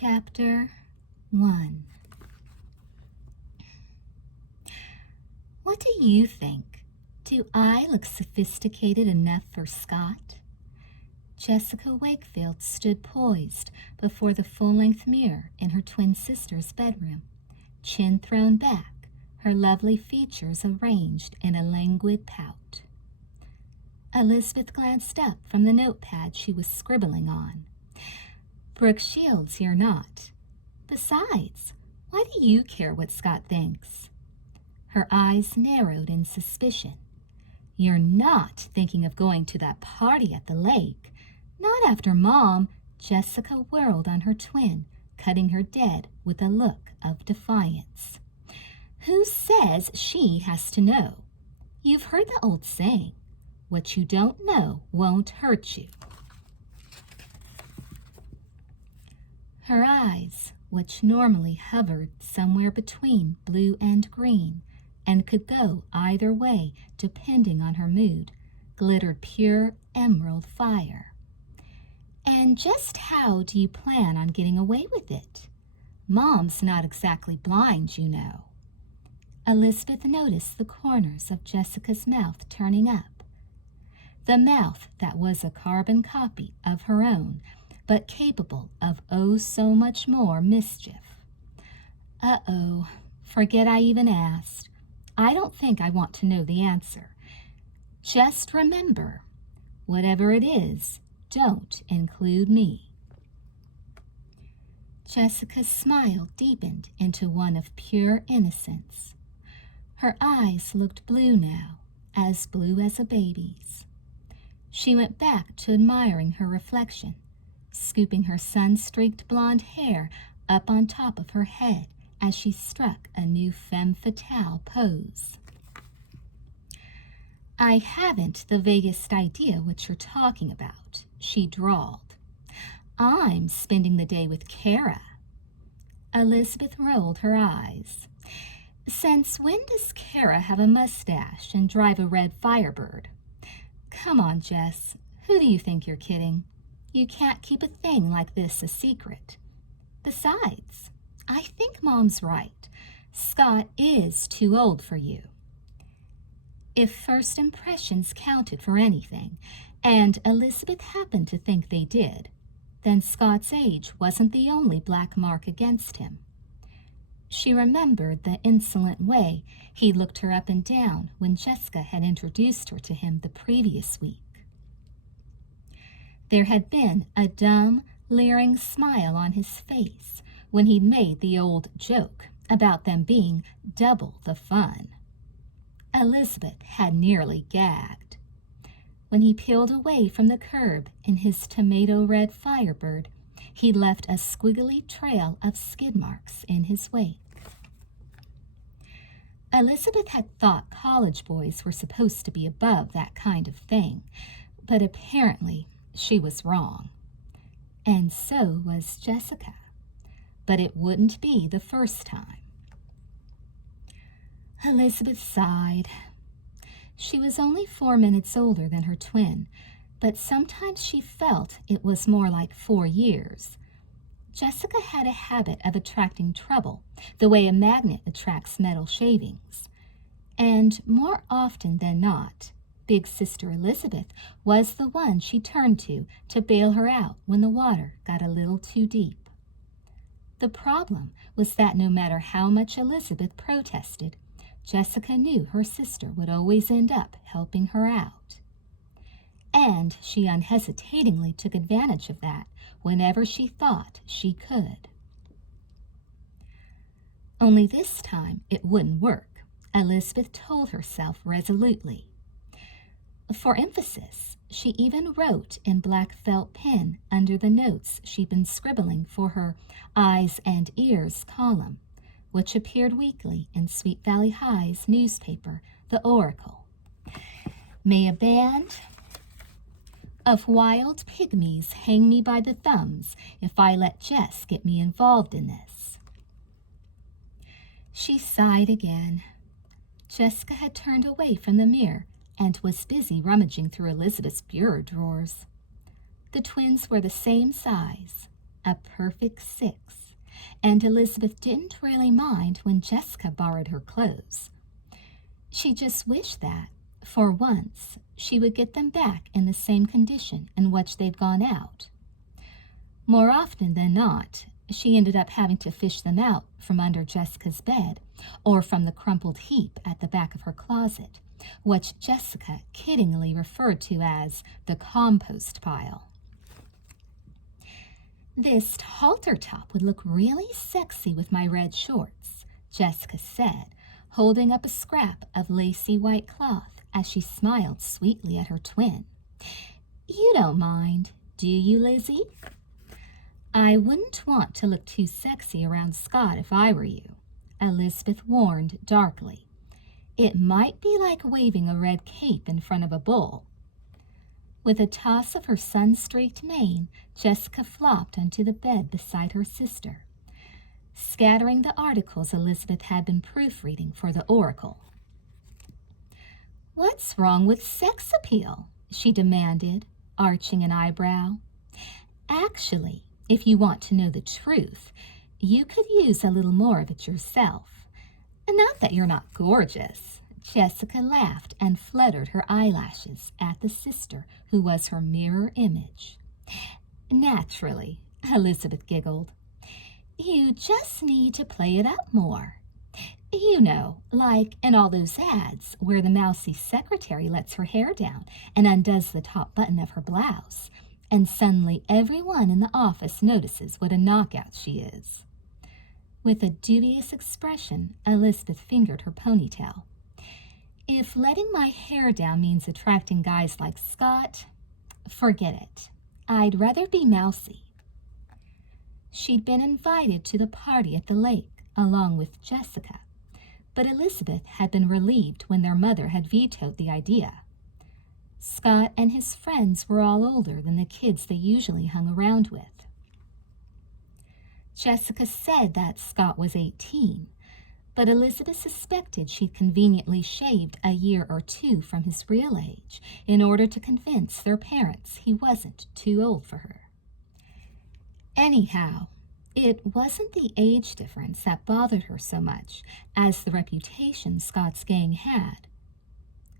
Chapter 1. What do you think? Do I look sophisticated enough for Scott? Jessica Wakefield stood poised before the full-length mirror in her twin sister's bedroom, chin thrown back, her lovely features arranged in a languid pout. Elizabeth glanced up from the notepad she was scribbling on. Brooke Shields, you're not. Besides, why do you care what Scott thinks? Her eyes narrowed in suspicion. You're not thinking of going to that party at the lake. Not after Mom. Jessica whirled on her twin, cutting her dead with a look of defiance. Who says she has to know? You've heard the old saying, what you don't know won't hurt you. Her eyes, which normally hovered somewhere between blue and green, and could go either way depending on her mood, glittered pure emerald fire. And just how do you plan on getting away with it? Mom's not exactly blind, you know. Elizabeth noticed the corners of Jessica's mouth turning up. The mouth that was a carbon copy of her own, but capable of oh so much more mischief. Uh-oh, forget I even asked. I don't think I want to know the answer. Just remember, whatever it is, don't include me. Jessica's smile deepened into one of pure innocence. Her eyes looked blue now, as blue as a baby's. She went back to admiring her reflection, scooping her sun-streaked blonde hair up on top of her head as she struck a new femme fatale pose. I haven't the vaguest idea what you're talking about, she drawled. I'm spending the day with Kara. Elizabeth rolled her eyes. Since when does Kara have a mustache and drive a red Firebird? Come on, Jess. Who do you think you're kidding? You can't keep a thing like this a secret. Besides, I think Mom's right. Scott is too old for you. If first impressions counted for anything, and Elizabeth happened to think they did, then Scott's age wasn't the only black mark against him. She remembered the insolent way he looked her up and down when Jessica had introduced her to him the previous week. There had been a dumb, leering smile on his face when he'd made the old joke about them being double the fun. Elizabeth had nearly gagged. When he peeled away from the curb in his tomato-red Firebird, he left a squiggly trail of skid marks in his wake. Elizabeth had thought college boys were supposed to be above that kind of thing, but apparently she was wrong. And so was Jessica. But it wouldn't be the first time. Elizabeth sighed. She was only 4 minutes older than her twin, but sometimes she felt it was more like 4 years. Jessica had a habit of attracting trouble, the way a magnet attracts metal shavings. And more often than not, Big Sister Elizabeth was the one she turned to bail her out when the water got a little too deep. The problem was that no matter how much Elizabeth protested, Jessica knew her sister would always end up helping her out. And she unhesitatingly took advantage of that whenever she thought she could. Only this time it wouldn't work, Elizabeth told herself resolutely. For emphasis, she even wrote in black felt pen under the notes she'd been scribbling for her Eyes and Ears column, which appeared weekly in Sweet Valley High's newspaper, The Oracle. May a band of wild pygmies hang me by the thumbs if I let Jess get me involved in this. She sighed again. Jessica had turned away from the mirror and was busy rummaging through Elizabeth's bureau drawers. The twins were the same size, a perfect 6, and Elizabeth didn't really mind when Jessica borrowed her clothes. She just wished that, for once, she would get them back in the same condition in which they'd gone out. More often than not, she ended up having to fish them out from under Jessica's bed or from the crumpled heap at the back of her closet, which Jessica kiddingly referred to as the compost pile. "This halter top would look really sexy with my red shorts," Jessica said, holding up a scrap of lacy white cloth as she smiled sweetly at her twin. "You don't mind, do you, Lizzie?" "I wouldn't want to look too sexy around Scott if I were you," Elizabeth warned darkly. "It might be like waving a red cape in front of a bull." With a toss of her sun-streaked mane, Jessica flopped onto the bed beside her sister, scattering the articles Elizabeth had been proofreading for the Oracle. "What's wrong with sex appeal?" she demanded, arching an eyebrow. "Actually, if you want to know the truth, you could use a little more of it yourself. Not that you're not gorgeous." Jessica laughed and fluttered her eyelashes at the sister who was her mirror image. "Naturally," Elizabeth giggled. "You just need to play it up more. You know, like in all those ads where the mousy secretary lets her hair down and undoes the top button of her blouse, and suddenly everyone in the office notices what a knockout she is." With a dubious expression, Elizabeth fingered her ponytail. "If letting my hair down means attracting guys like Scott, forget it. I'd rather be mousy." She'd been invited to the party at the lake along with Jessica, but Elizabeth had been relieved when their mother had vetoed the idea. Scott and his friends were all older than the kids they usually hung around with. Jessica said that Scott was 18, but Elizabeth suspected she'd conveniently shaved a year or 2 from his real age in order to convince their parents he wasn't too old for her. Anyhow, it wasn't the age difference that bothered her so much as the reputation Scott's gang had.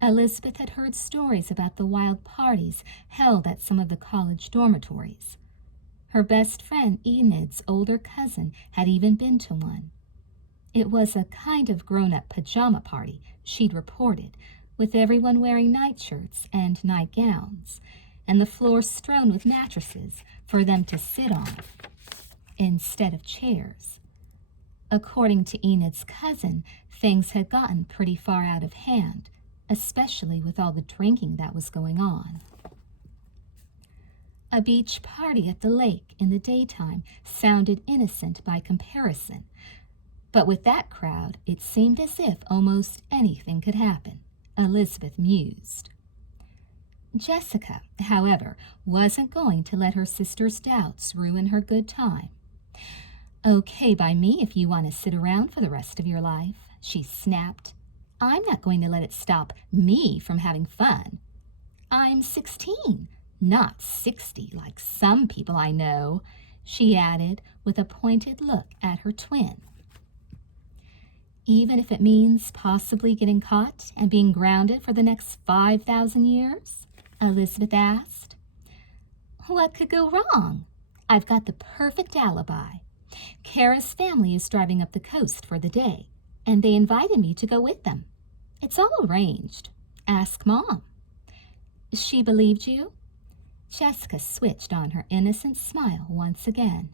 Elizabeth had heard stories about the wild parties held at some of the college dormitories. Her best friend Enid's older cousin had even been to one. It was a kind of grown-up pajama party, she'd reported, with everyone wearing nightshirts and nightgowns, and the floor strewn with mattresses for them to sit on instead of chairs. According to Enid's cousin, things had gotten pretty far out of hand, especially with all the drinking that was going on. A beach party at the lake in the daytime sounded innocent by comparison, but with that crowd, it seemed as if almost anything could happen, Elizabeth mused. Jessica, however, wasn't going to let her sister's doubts ruin her good time. "Okay by me if you want to sit around for the rest of your life," she snapped. "I'm not going to let it stop me from having fun. I'm 16, not 60 like some people I know," she added with a pointed look at her twin. "Even if it means possibly getting caught and being grounded for the next 5,000 years?" Elizabeth asked. "What could go wrong? I've got the perfect alibi. Kara's family is driving up the coast for the day, and they invited me to go with them. It's all arranged. Ask Mom." "She believed you?" Jessica switched on her innocent smile once again.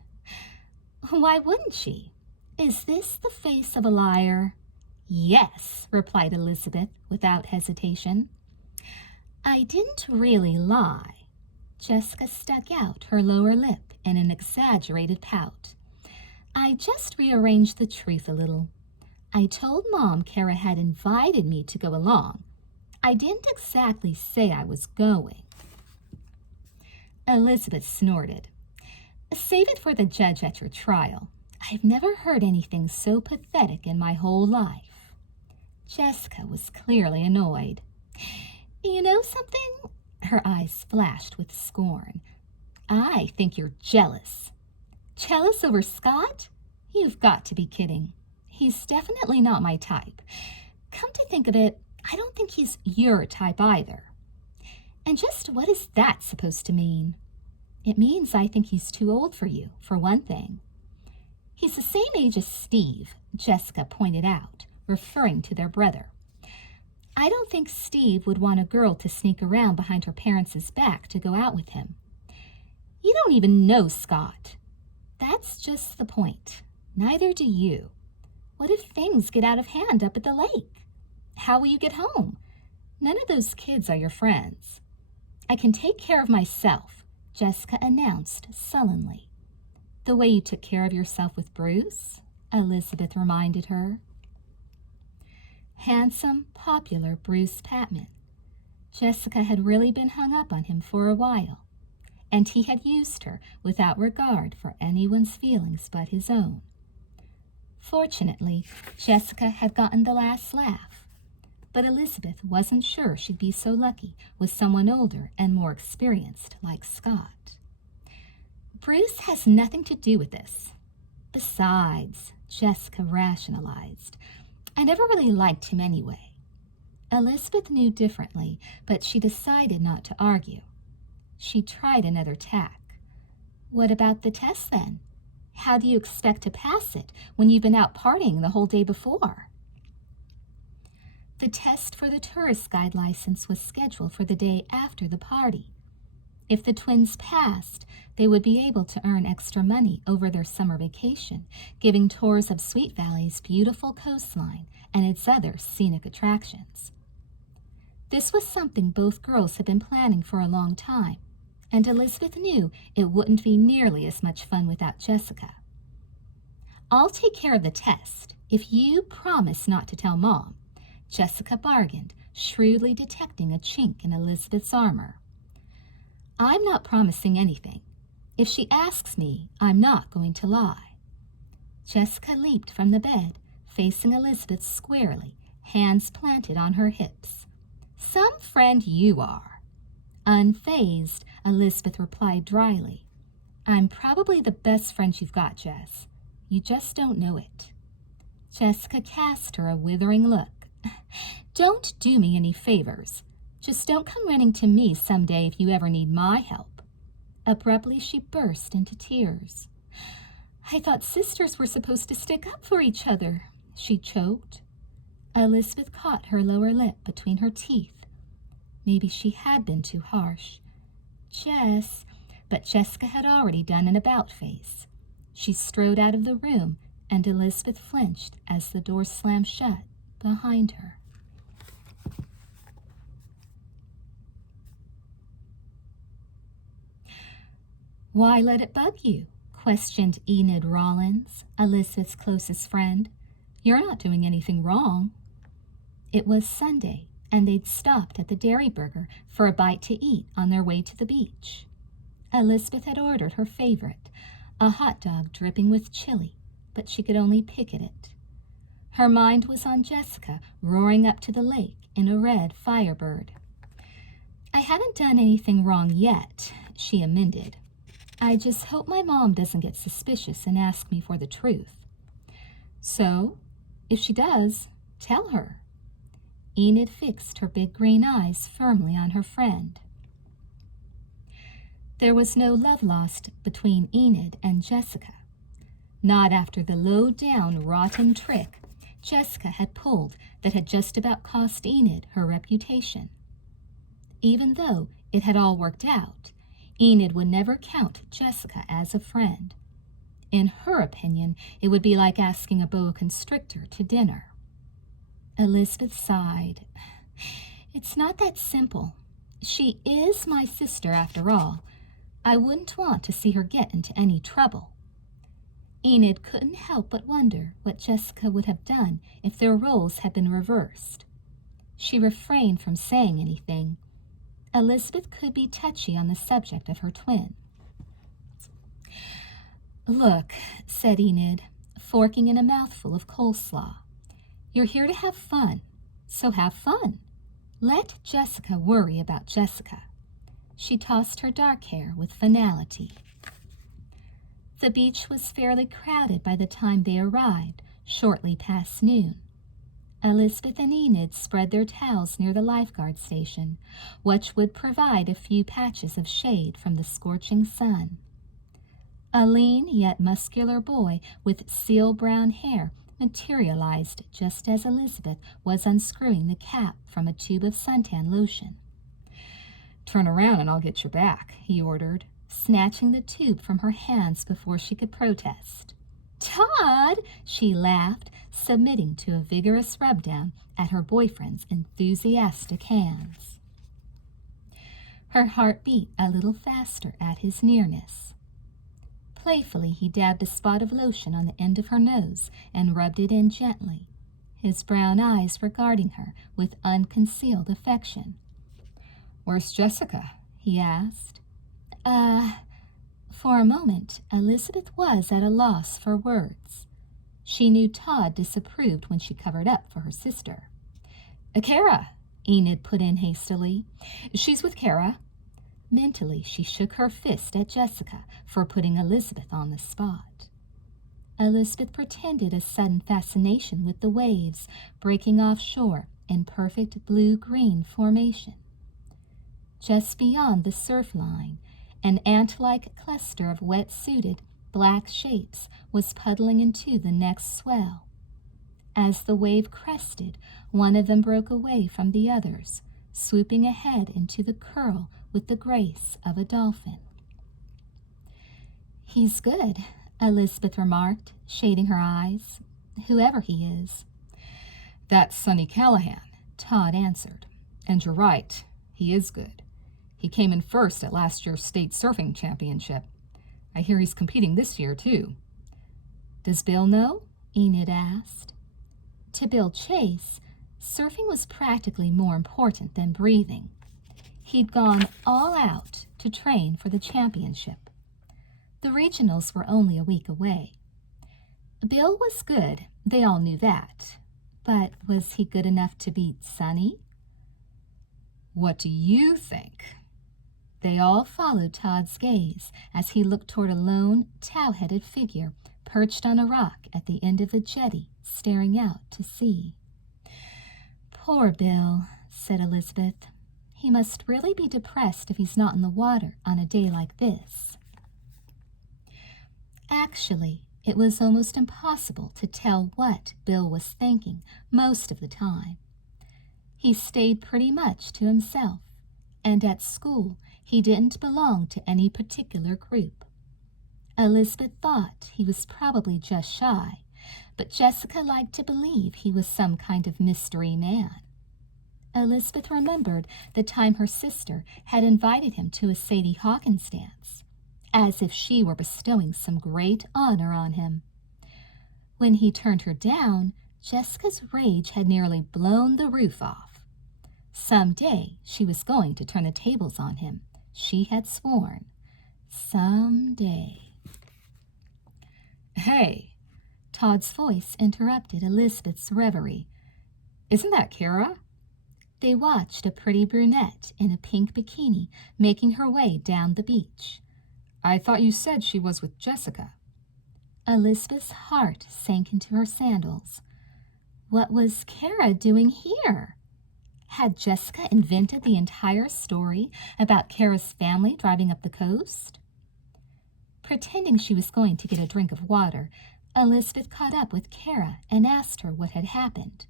"Why wouldn't she? Is this the face of a liar?" "Yes," replied Elizabeth without hesitation. "I didn't really lie." Jessica stuck out her lower lip in an exaggerated pout. "I just rearranged the truth a little. I told Mom Kara had invited me to go along. I didn't exactly say I was going." Elizabeth snorted. "Save it for the judge at your trial. I've never heard anything so pathetic in my whole life." Jessica was clearly annoyed. "You know something?" Her eyes flashed with scorn. "I think you're jealous." Jealous over Scott? You've got to be kidding. He's definitely not my type. Come to think of it, I don't think he's your type either. And just what is that supposed to mean? It means I think he's too old for you, for one thing. He's the same age as Steve, Jessica pointed out, referring to their brother. I don't think Steve would want a girl to sneak around behind her parents' back to go out with him. You don't even know Scott. That's just the point. Neither do you. What if things get out of hand up at the lake? How will you get home? None of those kids are your friends. I can take care of myself, Jessica announced sullenly. The way you took care of yourself with Bruce, Elizabeth reminded her. Handsome, popular Bruce Patman. Jessica had really been hung up on him for a while, and he had used her without regard for anyone's feelings but his own. Fortunately, Jessica had gotten the last laugh, but Elizabeth wasn't sure she'd be so lucky with someone older and more experienced like Scott. Bruce has nothing to do with this. Besides, Jessica rationalized, I never really liked him anyway. Elizabeth knew differently, but she decided not to argue. She tried another tack. What about the test then? How do you expect to pass it when you've been out partying the whole day before? The test for the tourist guide license was scheduled for the day after the party. If the twins passed, they would be able to earn extra money over their summer vacation, giving tours of Sweet Valley's beautiful coastline and its other scenic attractions. This was something both girls had been planning for a long time, and Elizabeth knew it wouldn't be nearly as much fun without Jessica. I'll take care of the test if you promise not to tell Mom, Jessica bargained, shrewdly detecting a chink in Elizabeth's armor. I'm not promising anything. If she asks me, I'm not going to lie. Jessica leaped from the bed, facing Elizabeth squarely, hands planted on her hips. Some friend you are. Unfazed, Elizabeth replied dryly. I'm probably the best friend you've got, Jess. You just don't know it. Jessica cast her a withering look. Don't do me any favors. Just don't come running to me someday if you ever need my help. Abruptly, she burst into tears. I thought sisters were supposed to stick up for each other, she choked. Elizabeth caught her lower lip between her teeth. Maybe she had been too harsh. But Jessica had already done an about-face. She strode out of the room, and Elizabeth flinched as the door slammed shut behind her. Why let it bug you? Questioned Enid Rollins, Elizabeth's closest friend. You're not doing anything wrong. It was Sunday, and they'd stopped at the Dairy Burger for a bite to eat on their way to the beach. Elizabeth had ordered her favorite, a hot dog dripping with chili, but she could only pick at it. Her mind was on Jessica roaring up to the lake in a red Firebird. I haven't done anything wrong yet, she amended. I just hope my mom doesn't get suspicious and ask me for the truth. So, if she does, tell her. Enid fixed her big green eyes firmly on her friend. There was no love lost between Enid and Jessica. Not after the low-down, rotten trick Jessica had pulled that had just about cost Enid her reputation. Even though it had all worked out, Enid would never count Jessica as a friend. In her opinion, it would be like asking a boa constrictor to dinner. Elizabeth sighed. It's not that simple. She is my sister, after all. I wouldn't want to see her get into any trouble. Enid couldn't help but wonder what Jessica would have done if their roles had been reversed. She refrained from saying anything. Elizabeth could be touchy on the subject of her twin. Look, said Enid, forking in a mouthful of coleslaw. You're here to have fun, so have fun. Let Jessica worry about Jessica. She tossed her dark hair with finality. The beach was fairly crowded by the time they arrived, shortly past noon. Elizabeth and Enid spread their towels near the lifeguard station, which would provide a few patches of shade from the scorching sun. A lean yet muscular boy with seal brown hair materialized just as Elizabeth was unscrewing the cap from a tube of suntan lotion. "Turn around and I'll get your back," he ordered, snatching the tube from her hands before she could protest. "Todd!" she laughed, submitting to a vigorous rub-down at her boyfriend's enthusiastic hands. Her heart beat a little faster at his nearness. Playfully, he dabbed a spot of lotion on the end of her nose and rubbed it in gently, his brown eyes regarding her with unconcealed affection. "Where's Jessica?" he asked. For a moment, Elizabeth was at a loss for words. She knew Todd disapproved when she covered up for her sister. "Kara," Enid put in hastily. "She's with Kara." Mentally, she shook her fist at Jessica for putting Elizabeth on the spot. Elizabeth pretended a sudden fascination with the waves breaking offshore in perfect blue-green formation. Just beyond the surf line, an ant-like cluster of wet-suited black shapes was puddling into the next swell. As the wave crested, one of them broke away from the others, swooping ahead into the curl with the grace of a dolphin. "He's good," Elizabeth remarked, shading her eyes. "Whoever he is." "That's Sonny Callahan," Todd answered. "And you're right, he is good. He came in first at last year's state surfing championship. I hear he's competing this year, too." "Does Bill know?" Enid asked. To Bill Chase, surfing was practically more important than breathing. He'd gone all out to train for the championship. The regionals were only a week away. Bill was good, they all knew that. But was he good enough to beat Sonny? "What do you think?" They all followed Todd's gaze as he looked toward a lone, tow-headed figure perched on a rock at the end of the jetty, staring out to sea. "Poor Bill," said Elizabeth. "He must really be depressed if he's not in the water on a day like this." Actually, it was almost impossible to tell what Bill was thinking most of the time. He stayed pretty much to himself, and at school he didn't belong to any particular group. Elizabeth thought he was probably just shy, but Jessica liked to believe he was some kind of mystery man. Elizabeth remembered the time her sister had invited him to a Sadie Hawkins dance, as if she were bestowing some great honor on him. When he turned her down, Jessica's rage had nearly blown the roof off. Some day she was going to turn the tables on him, she had sworn. Some day. "Hey!" Todd's voice interrupted Elizabeth's reverie. "Isn't that Kara?" They watched a pretty brunette in a pink bikini making her way down the beach. "I thought you said she was with Jessica." Elizabeth's heart sank into her sandals. What was Kara doing here? Had Jessica invented the entire story about Kara's family driving up the coast? Pretending she was going to get a drink of water, Elizabeth caught up with Kara and asked her what had happened.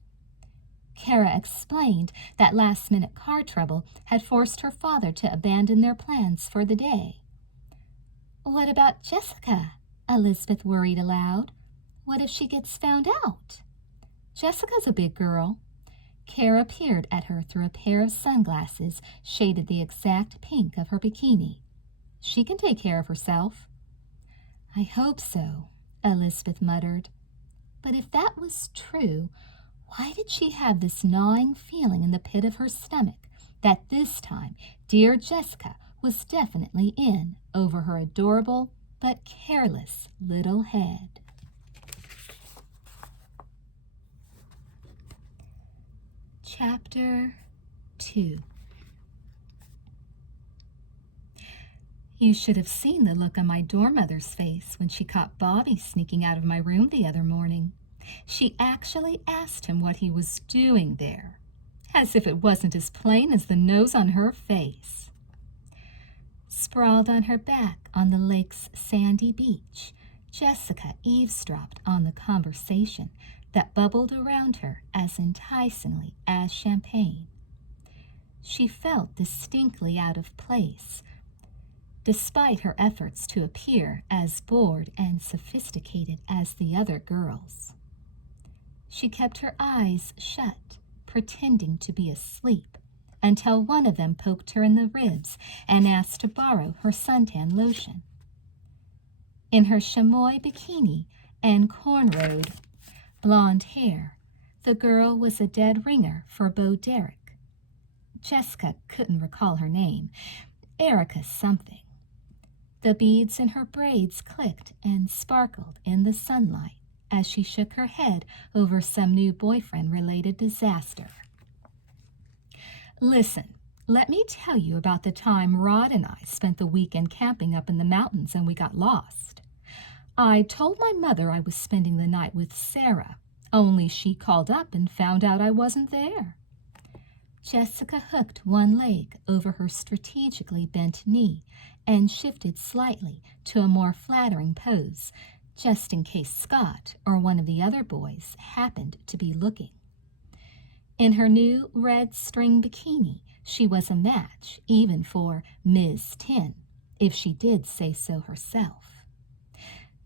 Kara explained that last-minute car trouble had forced her father to abandon their plans for the day. "What about Jessica?" Elizabeth worried aloud. "What if she gets found out?" "Jessica's a big girl." Kara peered at her through a pair of sunglasses shaded the exact pink of her bikini. "She can take care of herself." "I hope so," Elizabeth muttered. But if that was true, why did she have this gnawing feeling in the pit of her stomach that this time dear Jessica was definitely in over her adorable but careless little head? Chapter 2. You should have seen the look on my dormother's face when she caught Bobby sneaking out of my room the other morning. She actually asked him what he was doing there, as if it wasn't as plain as the nose on her face. Sprawled on her back on the lake's sandy beach, Jessica eavesdropped on the conversation that bubbled around her as enticingly as champagne. She felt distinctly out of place, despite her efforts to appear as bored and sophisticated as the other girls. She kept her eyes shut, pretending to be asleep, until one of them poked her in the ribs and asked to borrow her suntan lotion. In her chamois bikini and cornrowed blonde hair, the girl was a dead ringer for Bo Derek. Jessica couldn't recall her name, Erica something. The beads in her braids clicked and sparkled in the sunlight as she shook her head over some new boyfriend-related disaster. Listen, let me tell you about the time Rod and I spent the weekend camping up in the mountains and we got lost. I told my mother I was spending the night with Sarah, only she called up and found out I wasn't there. Jessica hooked one leg over her strategically bent knee and shifted slightly to a more flattering pose, just in case Scott or one of the other boys happened to be looking. In her new red string bikini, she was a match even for Ms. Tin, if she did say so herself.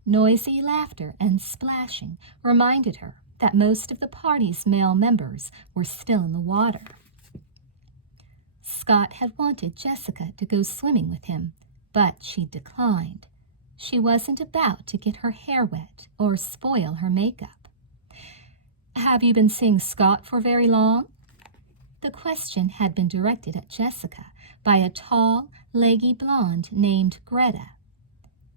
Noisy laughter and splashing reminded her that most of the party's male members were still in the water. Scott had wanted Jessica to go swimming with him, but she declined. She wasn't about to get her hair wet or spoil her makeup. Have you been seeing Scott for very long? The question had been directed at Jessica by a tall, leggy blonde named Greta.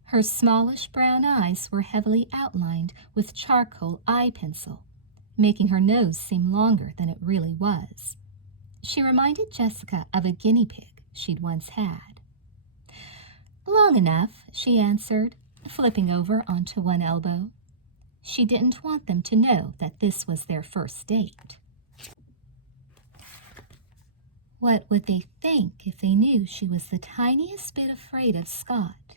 Her smallish brown eyes were heavily outlined with charcoal eye pencil, making her nose seem longer than it really was. She reminded Jessica of a guinea pig she'd once had. Long enough, she answered, flipping over onto one elbow. She didn't want them to know that this was their first date. What would they think if they knew she was the tiniest bit afraid of Scott?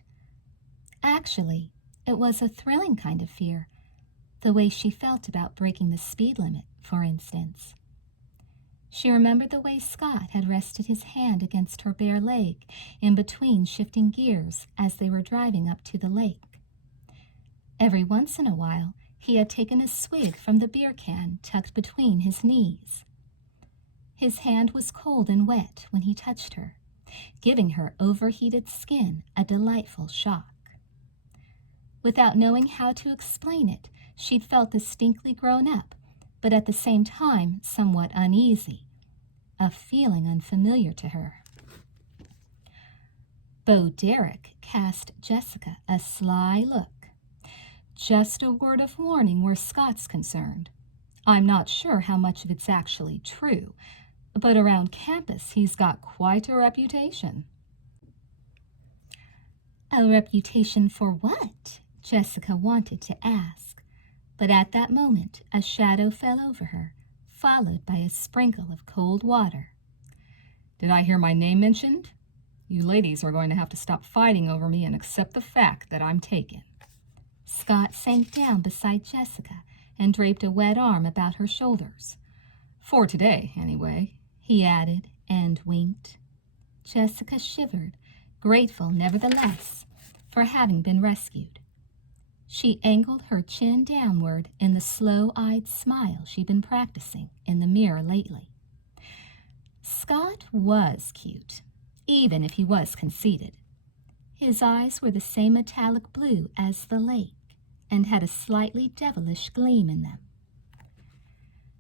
Actually, it was a thrilling kind of fear, the way she felt about breaking the speed limit, for instance. She remembered the way Scott had rested his hand against her bare leg in between shifting gears as they were driving up to the lake. Every once in a while, he had taken a swig from the beer can tucked between his knees. His hand was cold and wet when he touched her, giving her overheated skin a delightful shock. Without knowing how to explain it, she'd felt distinctly grown up, but at the same time somewhat uneasy, a feeling unfamiliar to her. Bo Derek cast Jessica a sly look. Just a word of warning where Scott's concerned. I'm not sure how much of it's actually true, but around campus he's got quite a reputation. A reputation for what? Jessica wanted to ask, but at that moment a shadow fell over her, followed by a sprinkle of cold water. Did I hear my name mentioned? You ladies are going to have to stop fighting over me and accept the fact that I'm taken. Scott sank down beside Jessica and draped a wet arm about her shoulders. For today, anyway, he added, and winked. Jessica shivered, grateful nevertheless for having been rescued. She angled her chin downward in the slow-eyed smile she'd been practicing in the mirror lately. Scott was cute, even if he was conceited. His eyes were the same metallic blue as the lake and had a slightly devilish gleam in them.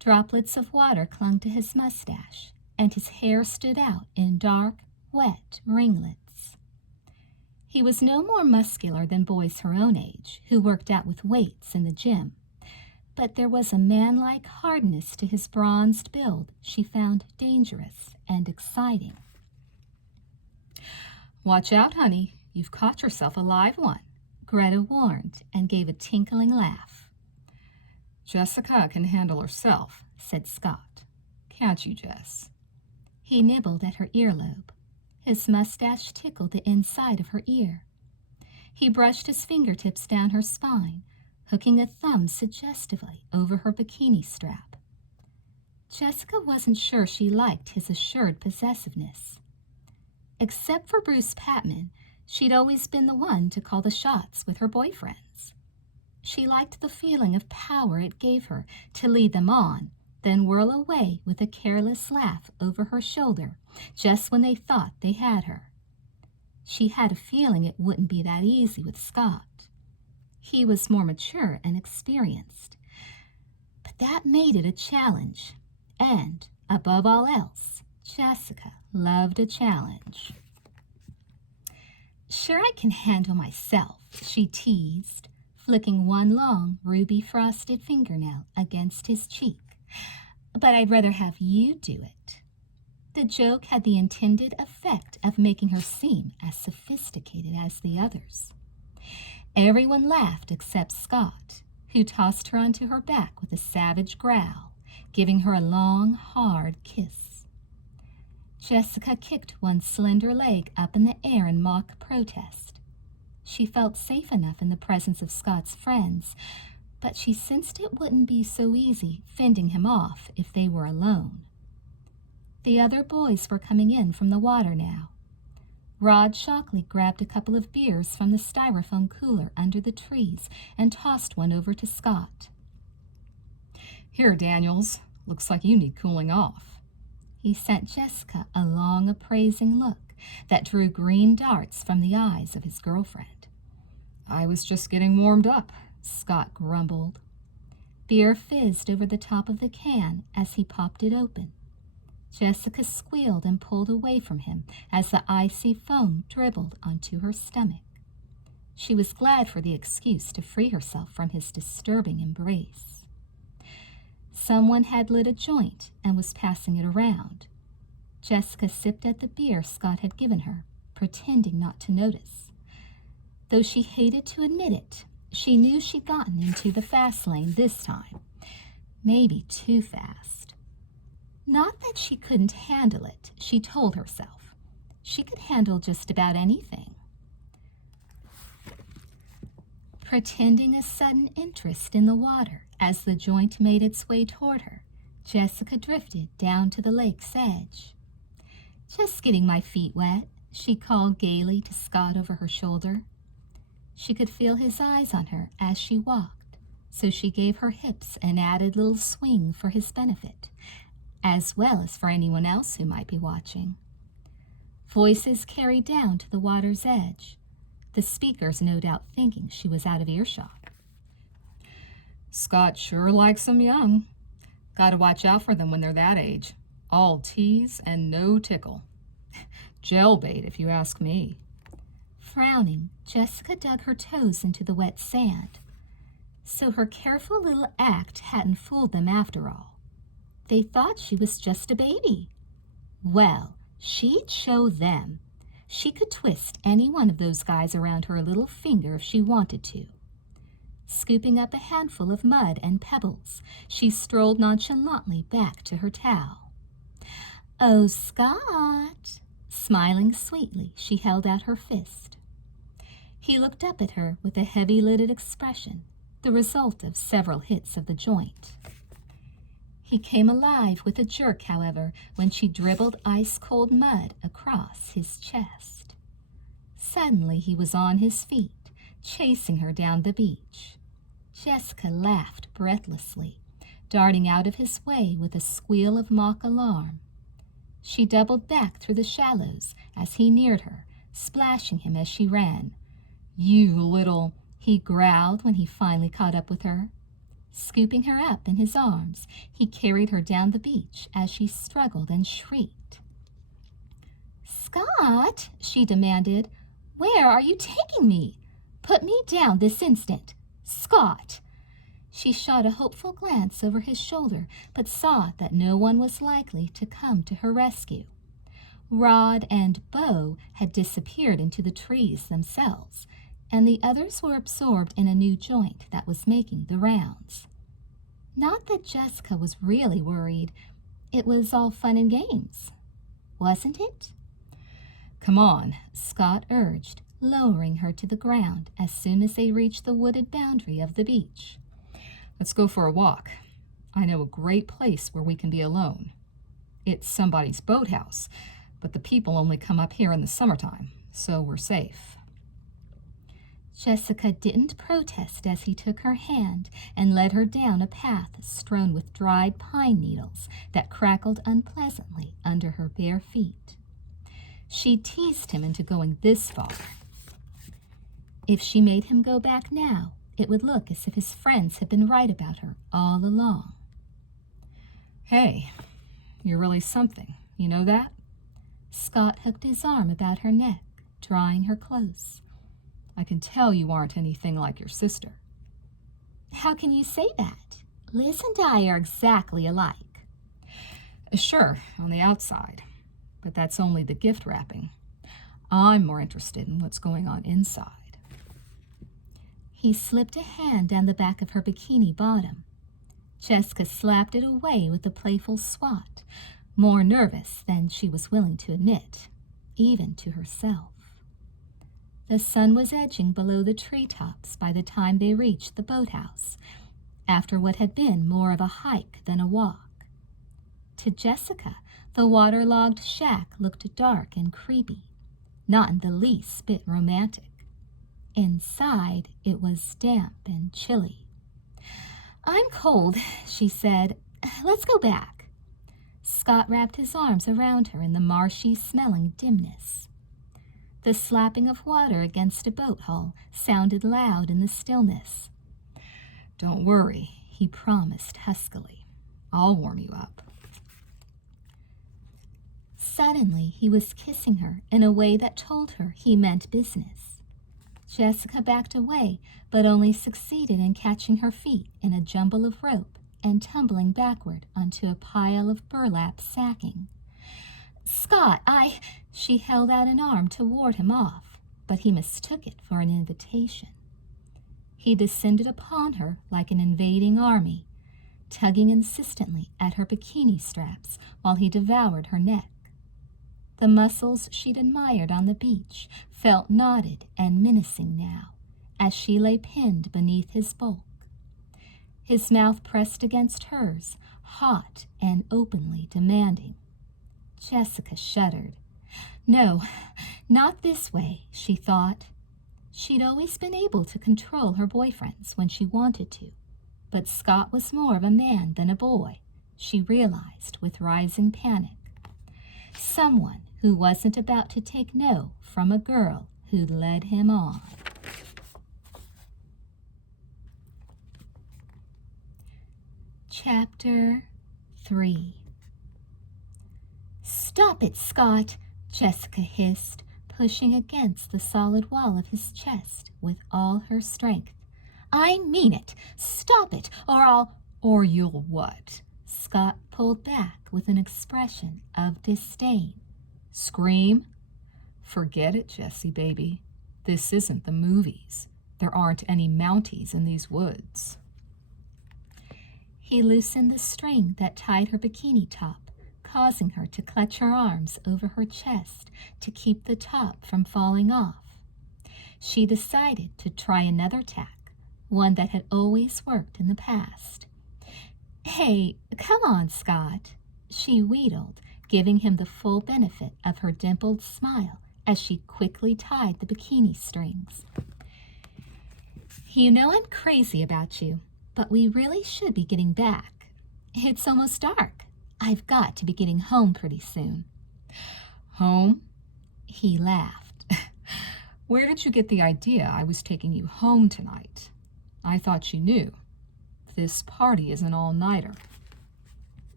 Droplets of water clung to his mustache, and his hair stood out in dark, wet ringlets. He was no more muscular than boys her own age, who worked out with weights in the gym, but there was a man-like hardness to his bronzed build she found dangerous and exciting. Watch out, honey. You've caught yourself a live one, Greta warned and gave a tinkling laugh. Jessica can handle herself, said Scott. Can't you, Jess? He nibbled at her earlobe. His mustache tickled the inside of her ear. He brushed his fingertips down her spine, hooking a thumb suggestively over her bikini strap. Jessica wasn't sure she liked his assured possessiveness. Except for Bruce Patman, she'd always been the one to call the shots with her boyfriends. She liked the feeling of power it gave her to lead them on, then whirl away with a careless laugh over her shoulder just when they thought they had her. She had a feeling it wouldn't be that easy with Scott. He was more mature and experienced, but that made it a challenge. And, above all else, Jessica loved a challenge. Sure, I can handle myself, she teased, flicking one long, ruby-frosted fingernail against his cheek. But I'd rather have you do it. The joke had the intended effect of making her seem as sophisticated as the others. Everyone laughed except Scott, who tossed her onto her back with a savage growl, giving her a long, hard kiss. Jessica kicked one slender leg up in the air in mock protest. She felt safe enough in the presence of Scott's friends, but she sensed it wouldn't be so easy fending him off if they were alone. The other boys were coming in from the water now. Rod Shockley grabbed a couple of beers from the styrofoam cooler under the trees and tossed one over to Scott. Here, Daniels, looks like you need cooling off. He sent Jessica a long, appraising look that drew green darts from the eyes of his girlfriend. I was just getting warmed up, Scott grumbled. Beer fizzed over the top of the can as he popped it open. Jessica squealed and pulled away from him as the icy foam dribbled onto her stomach. She was glad for the excuse to free herself from his disturbing embrace. Someone had lit a joint and was passing it around. Jessica sipped at the beer Scott had given her, pretending not to notice. Though she hated to admit it, she knew she'd gotten into the fast lane this time. Maybe too fast. Not that she couldn't handle it, she told herself. She could handle just about anything. Pretending a sudden interest in the water as the joint made its way toward her, Jessica drifted down to the lake's edge. Just getting my feet wet, she called gaily to Scott over her shoulder. She could feel his eyes on her as she walked, so she gave her hips an added little swing for his benefit, as well as for anyone else who might be watching. Voices carried down to the water's edge, the speakers no doubt thinking she was out of earshot. Scott sure likes them young. Gotta watch out for them when they're that age. All tease and no tickle. Jailbait, if you ask me. Frowning, Jessica dug her toes into the wet sand. So her careful little act hadn't fooled them after all. They thought she was just a baby. Well, she'd show them. She could twist any one of those guys around her little finger if she wanted to. Scooping up a handful of mud and pebbles, she strolled nonchalantly back to her towel. "Oh, Scott!" Smiling sweetly, she held out her fist. He looked up at her with a heavy-lidded expression, the result of several hits of the joint. He came alive with a jerk, however, when she dribbled ice-cold mud across his chest. Suddenly he was on his feet, chasing her down the beach. Jessica laughed breathlessly, darting out of his way with a squeal of mock alarm. She doubled back through the shallows as he neared her, splashing him as she ran. "You little," he growled when he finally caught up with her. Scooping her up in his arms, he carried her down the beach as she struggled and shrieked. "Scott," she demanded, "where are you taking me? Put me down this instant. Scott!" She shot a hopeful glance over his shoulder, but saw that no one was likely to come to her rescue. Rod and Bo had disappeared into the trees themselves, and the others were absorbed in a new joint that was making the rounds. Not that Jessica was really worried. It was all fun and games, wasn't it? Come on, Scott urged, lowering her to the ground as soon as they reached the wooded boundary of the beach. let's go for a walk. I know a great place where we can be alone. It's somebody's boathouse, but the people only come up here in the summertime, so we're safe. Jessica didn't protest as he took her hand and led her down a path strewn with dried pine needles that crackled unpleasantly under her bare feet. She teased him into going this far. If she made him go back now, it would look as if his friends had been right about her all along. Hey, you're really something, you know that? Scott hooked his arm about her neck, drawing her close. I can tell you aren't anything like your sister. How can you say that? Liz and I are exactly alike. Sure, on the outside, but that's only the gift wrapping. I'm more interested in what's going on inside. He slipped a hand down the back of her bikini bottom. Jessica slapped it away with a playful swat, more nervous than she was willing to admit, even to herself. The sun was edging below the treetops by the time they reached the boathouse, after what had been more of a hike than a walk. To Jessica, the waterlogged shack looked dark and creepy, not in the least bit romantic. Inside, it was damp and chilly. "I'm cold," she said. "Let's go back." Scott wrapped his arms around her in the marshy-smelling dimness. The slapping of water against a boat hull sounded loud in the stillness. Don't worry, he promised huskily. I'll warm you up. Suddenly, he was kissing her in a way that told her he meant business. Jessica backed away, but only succeeded in catching her feet in a jumble of rope and tumbling backward onto a pile of burlap sacking. "Scott, She held out an arm to ward him off, but he mistook it for an invitation. He descended upon her like an invading army, tugging insistently at her bikini straps while he devoured her neck. The muscles she'd admired on the beach felt knotted and menacing now, as she lay pinned beneath his bulk. His mouth pressed against hers, hot and openly demanding. Jessica shuddered. No, not this way, she thought. She'd always been able to control her boyfriends when she wanted to, but Scott was more of a man than a boy, she realized with rising panic. Someone who wasn't about to take no from a girl who'd led him on. Chapter 3. "Stop it, Scott," Jessica hissed, pushing against the solid wall of his chest with all her strength. "I mean it. Stop it, Or you'll what?" Scott pulled back with an expression of disdain. Scream? Forget it, Jessie, baby. This isn't the movies. There aren't any Mounties in these woods. He loosened the string that tied her bikini top, causing her to clutch her arms over her chest to keep the top from falling off. She decided to try another tack, one that had always worked in the past. "Hey, come on, Scott," she wheedled, giving him the full benefit of her dimpled smile as she quickly tied the bikini strings. "You know I'm crazy about you, but we really should be getting back. It's almost dark. I've got to be getting home pretty soon." Home? He laughed. Where did you get the idea I was taking you home tonight? I thought you knew. This party is an all-nighter.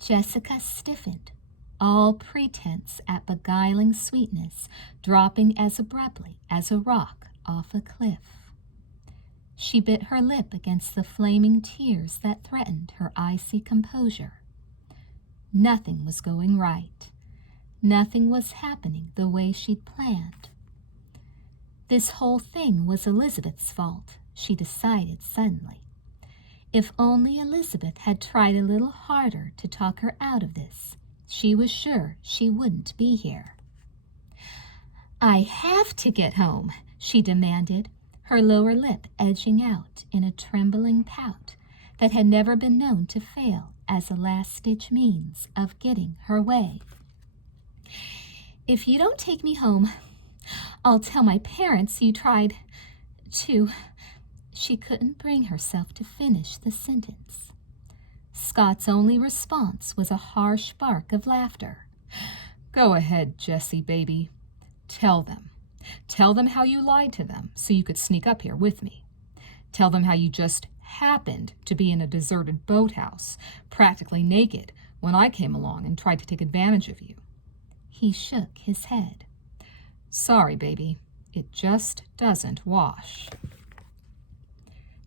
Jessica stiffened, all pretense at beguiling sweetness dropping as abruptly as a rock off a cliff. She bit her lip against the flaming tears that threatened her icy composure. Nothing was going right. Nothing was happening the way she'd planned. This whole thing was Elizabeth's fault, she decided suddenly. If only Elizabeth had tried a little harder to talk her out of this, she was sure she wouldn't be here. "I have to get home," she demanded, her lower lip edging out in a trembling pout that had never been known to fail as a last-ditch means of getting her way. "If you don't take me home, I'll tell my parents you tried to—" She couldn't bring herself to finish the sentence. Scott's only response was a harsh bark of laughter. "Go ahead, Jessie, baby. Tell them. Tell them how you lied to them so you could sneak up here with me. Tell them how you just happened to be in a deserted boathouse, practically naked, when I came along and tried to take advantage of you." He shook his head. "Sorry, baby. It just doesn't wash."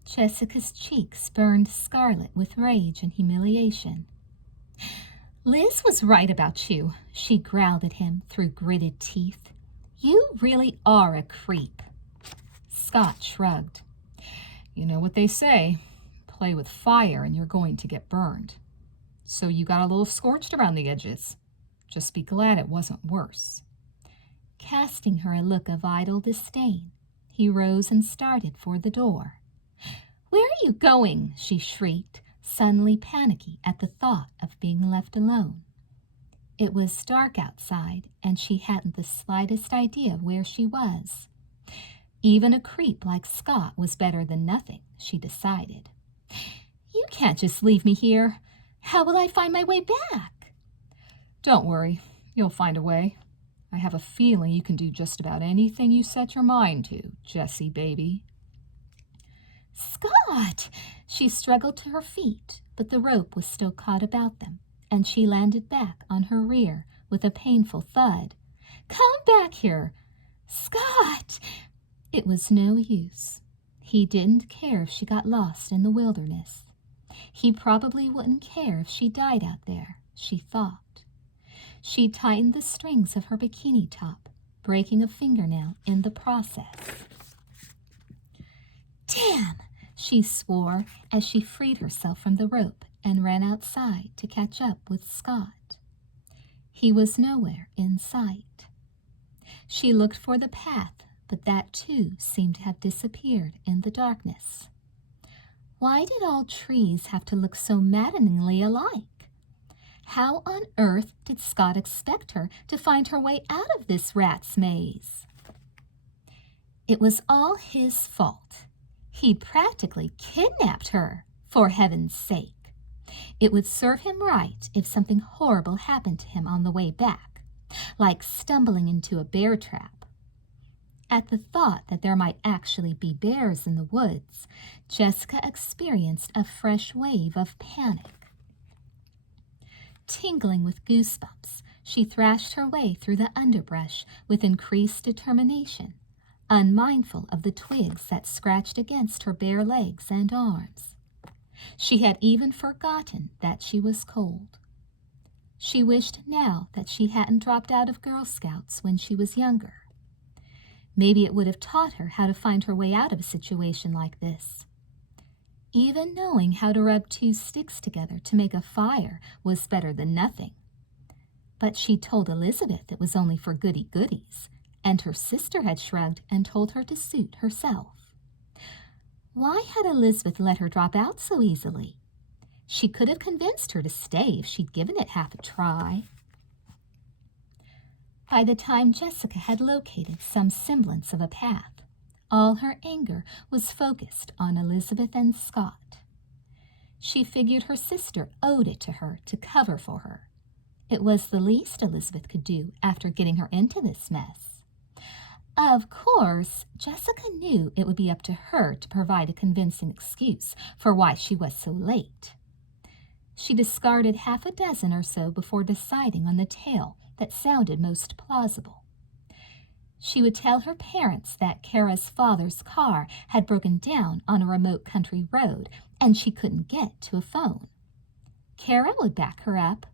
Jessica's cheeks burned scarlet with rage and humiliation. "Liz was right about you," she growled at him through gritted teeth. "You really are a creep." Scott shrugged. "You know what they say, play with fire and you're going to get burned. So you got a little scorched around the edges. Just be glad it wasn't worse." Casting her a look of idle disdain, he rose and started for the door. "Where are you going?" she shrieked, suddenly panicky at the thought of being left alone. It was dark outside, and she hadn't the slightest idea where she was. Even a creep like Scott was better than nothing, she decided. "You can't just leave me here. How will I find my way back?" "Don't worry, you'll find a way. I have a feeling you can do just about anything you set your mind to, Jessie, baby." "Scott!" She struggled to her feet, but the rope was still caught about them, and she landed back on her rear with a painful thud. "Come back here! Scott!" It was no use. He didn't care if she got lost in the wilderness. He probably wouldn't care if she died out there, she thought. She tightened the strings of her bikini top, breaking a fingernail in the process. "Damn!" she swore as she freed herself from the rope and ran outside to catch up with Scott. He was nowhere in sight. She looked for the path, but that too seemed to have disappeared in the darkness. Why did all trees have to look so maddeningly alike? How on earth did Scott expect her to find her way out of this rat's maze? It was all his fault. He'd practically kidnapped her, for heaven's sake. It would serve him right if something horrible happened to him on the way back, like stumbling into a bear trap. At the thought that there might actually be bears in the woods, Jessica experienced a fresh wave of panic. Tingling with goosebumps, she thrashed her way through the underbrush with increased determination, unmindful of the twigs that scratched against her bare legs and arms. She had even forgotten that she was cold. She wished now that she hadn't dropped out of Girl Scouts when she was younger. Maybe it would have taught her how to find her way out of a situation like this. Even knowing how to rub two sticks together to make a fire was better than nothing. But she told Elizabeth it was only for goody-goodies, and her sister had shrugged and told her to suit herself. Why had Elizabeth let her drop out so easily? She could have convinced her to stay if she'd given it half a try. By the time Jessica had located some semblance of a path, all her anger was focused on Elizabeth and Scott. She figured her sister owed it to her to cover for her. It was the least Elizabeth could do after getting her into this mess. Of course, Jessica knew it would be up to her to provide a convincing excuse for why she was so late. She discarded half a dozen or so before deciding on the tale that sounded most plausible. She would tell her parents that Kara's father's car had broken down on a remote country road and she couldn't get to a phone. Kara would back her up.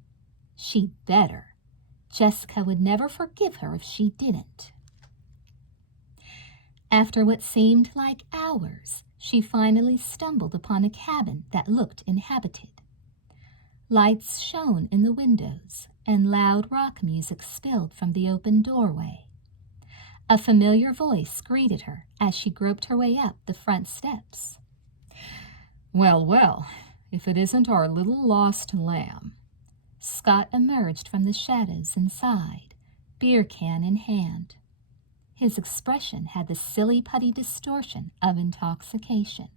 She'd better. Jessica would never forgive her if she didn't. After what seemed like hours, she finally stumbled upon a cabin that looked inhabited. Lights shone in the windows, and loud rock music spilled from the open doorway. A familiar voice greeted her as she groped her way up the front steps. Well, well, if it isn't our little lost lamb. Scott emerged from the shadows inside, beer can in hand. His expression had the silly putty distortion of intoxication.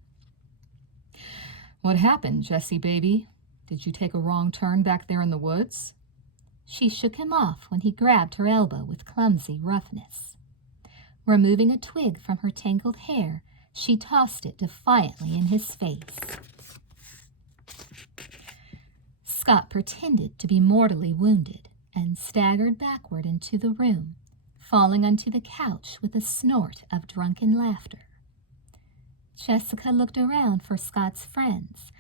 What happened, Jessie baby? Did you take a wrong turn back there in the woods? She shook him off when he grabbed her elbow with clumsy roughness. Removing a twig from her tangled hair, she tossed it defiantly in his face. Scott pretended to be mortally wounded and staggered backward into the room, falling onto the couch with a snort of drunken laughter. Jessica looked around for Scott's friends,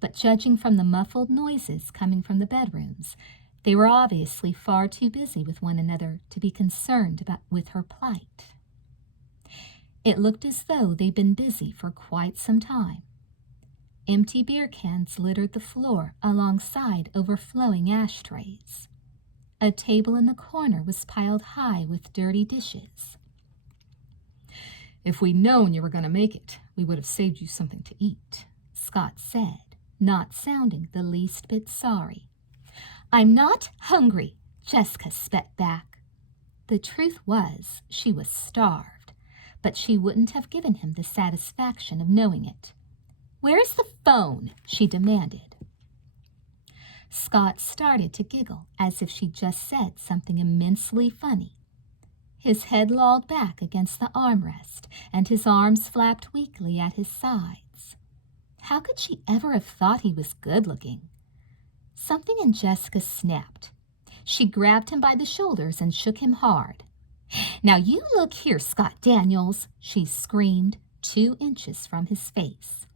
but judging from the muffled noises coming from the bedrooms, they were obviously far too busy with one another to be concerned with her plight. It looked as though they'd been busy for quite some time. Empty beer cans littered the floor alongside overflowing ashtrays. A table in the corner was piled high with dirty dishes. If we'd known you were going to make it, we would have saved you something to eat, Scott said, not sounding the least bit sorry. I'm not hungry, Jessica spat back. The truth was, she was starved, but she wouldn't have given him the satisfaction of knowing it. Where's the phone? She demanded. Scott started to giggle as if she'd just said something immensely funny. His head lolled back against the armrest, and his arms flapped weakly at his sides. How could she ever have thought he was good-looking? Something in Jessica snapped. She grabbed him by the shoulders and shook him hard. Now you look here, Scott Daniels, she screamed, 2 inches from his face.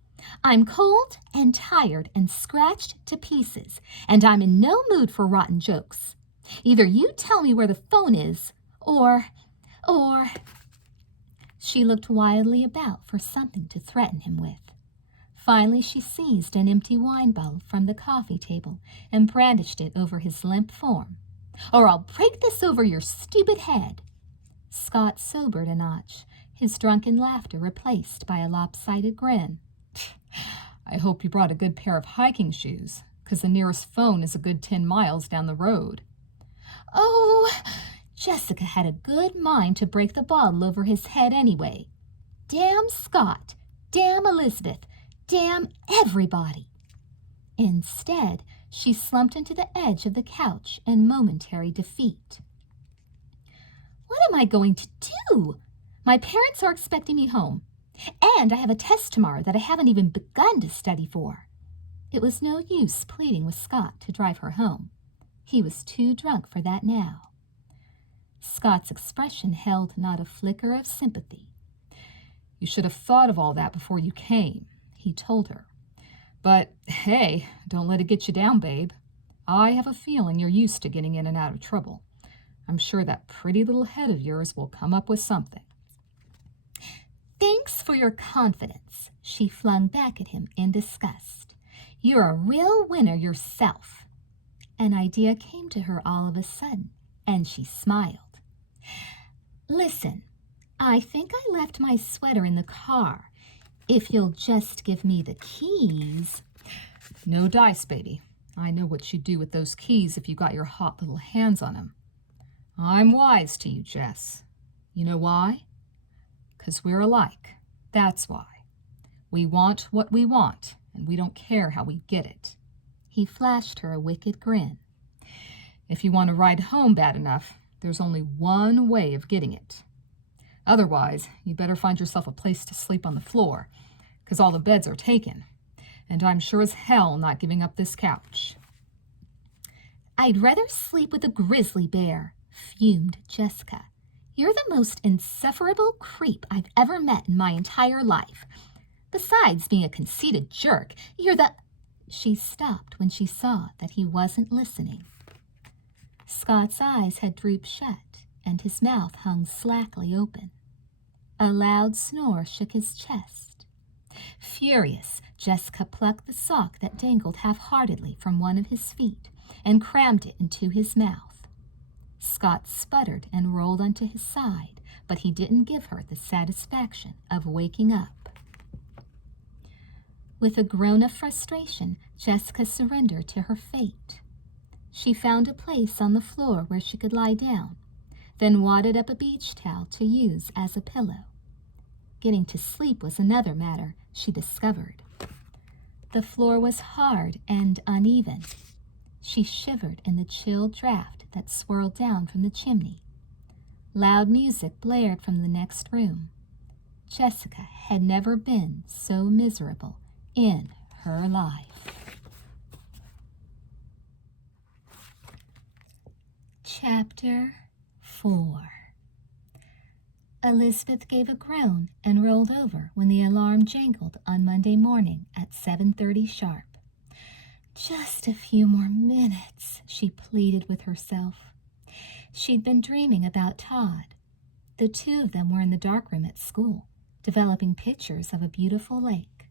I'm cold and tired and scratched to pieces, and I'm in no mood for rotten jokes. Either you tell me where the phone is, or... She looked wildly about for something to threaten him with. Finally, she seized an empty wine bottle from the coffee table and brandished it over his limp form. Or I'll break this over your stupid head. Scott sobered a notch, his drunken laughter replaced by a lopsided grin. I hope you brought a good pair of hiking shoes, 'cause the nearest phone is a good 10 miles down the road. Oh, Jessica had a good mind to break the bottle over his head anyway. Damn Scott, damn Elizabeth, damn everybody. Instead, she slumped into the edge of the couch in momentary defeat. What am I going to do? My parents are expecting me home, and I have a test tomorrow that I haven't even begun to study for. It was no use pleading with Scott to drive her home. He was too drunk for that now. Scott's expression held not a flicker of sympathy. You should have thought of all that before you came, he told her. But, hey, don't let it get you down, babe. I have a feeling you're used to getting in and out of trouble. I'm sure that pretty little head of yours will come up with something. Thanks for your confidence, she flung back at him in disgust. You're a real winner yourself. An idea came to her all of a sudden, and she smiled. Listen, I think I left my sweater in the car. If you'll just give me the keys. No dice, baby. I know what you'd do with those keys if you got your hot little hands on them. I'm wise to you, Jess. You know why? 'Cause we're alike. That's why. We want what we want, and we don't care how we get it. He flashed her a wicked grin. If you want to ride home bad enough, there's only one way of getting it. Otherwise, you better find yourself a place to sleep on the floor, 'cause all the beds are taken, and I'm sure as hell not giving up this couch. I'd rather sleep with a grizzly bear, fumed Jessica. You're the most insufferable creep I've ever met in my entire life. Besides being a conceited jerk, you're the... She stopped when she saw that he wasn't listening. Scott's eyes had drooped shut, and his mouth hung slackly open. A loud snore shook his chest. Furious, Jessica plucked the sock that dangled half-heartedly from one of his feet and crammed it into his mouth. Scott sputtered and rolled onto his side, but he didn't give her the satisfaction of waking up. With a groan of frustration, Jessica surrendered to her fate. She found a place on the floor where she could lie down, then wadded up a beach towel to use as a pillow. Getting to sleep was another matter, she discovered. The floor was hard and uneven. She shivered in the chill draft that swirled down from the chimney. Loud music blared from the next room. Jessica had never been so miserable in her life. Chapter 4. Elizabeth gave a groan and rolled over when the alarm jangled on Monday morning at 7:30 sharp. Just a few more minutes, she pleaded with herself. She'd been dreaming about Todd. The two of them were in the darkroom at school, developing pictures of a beautiful lake.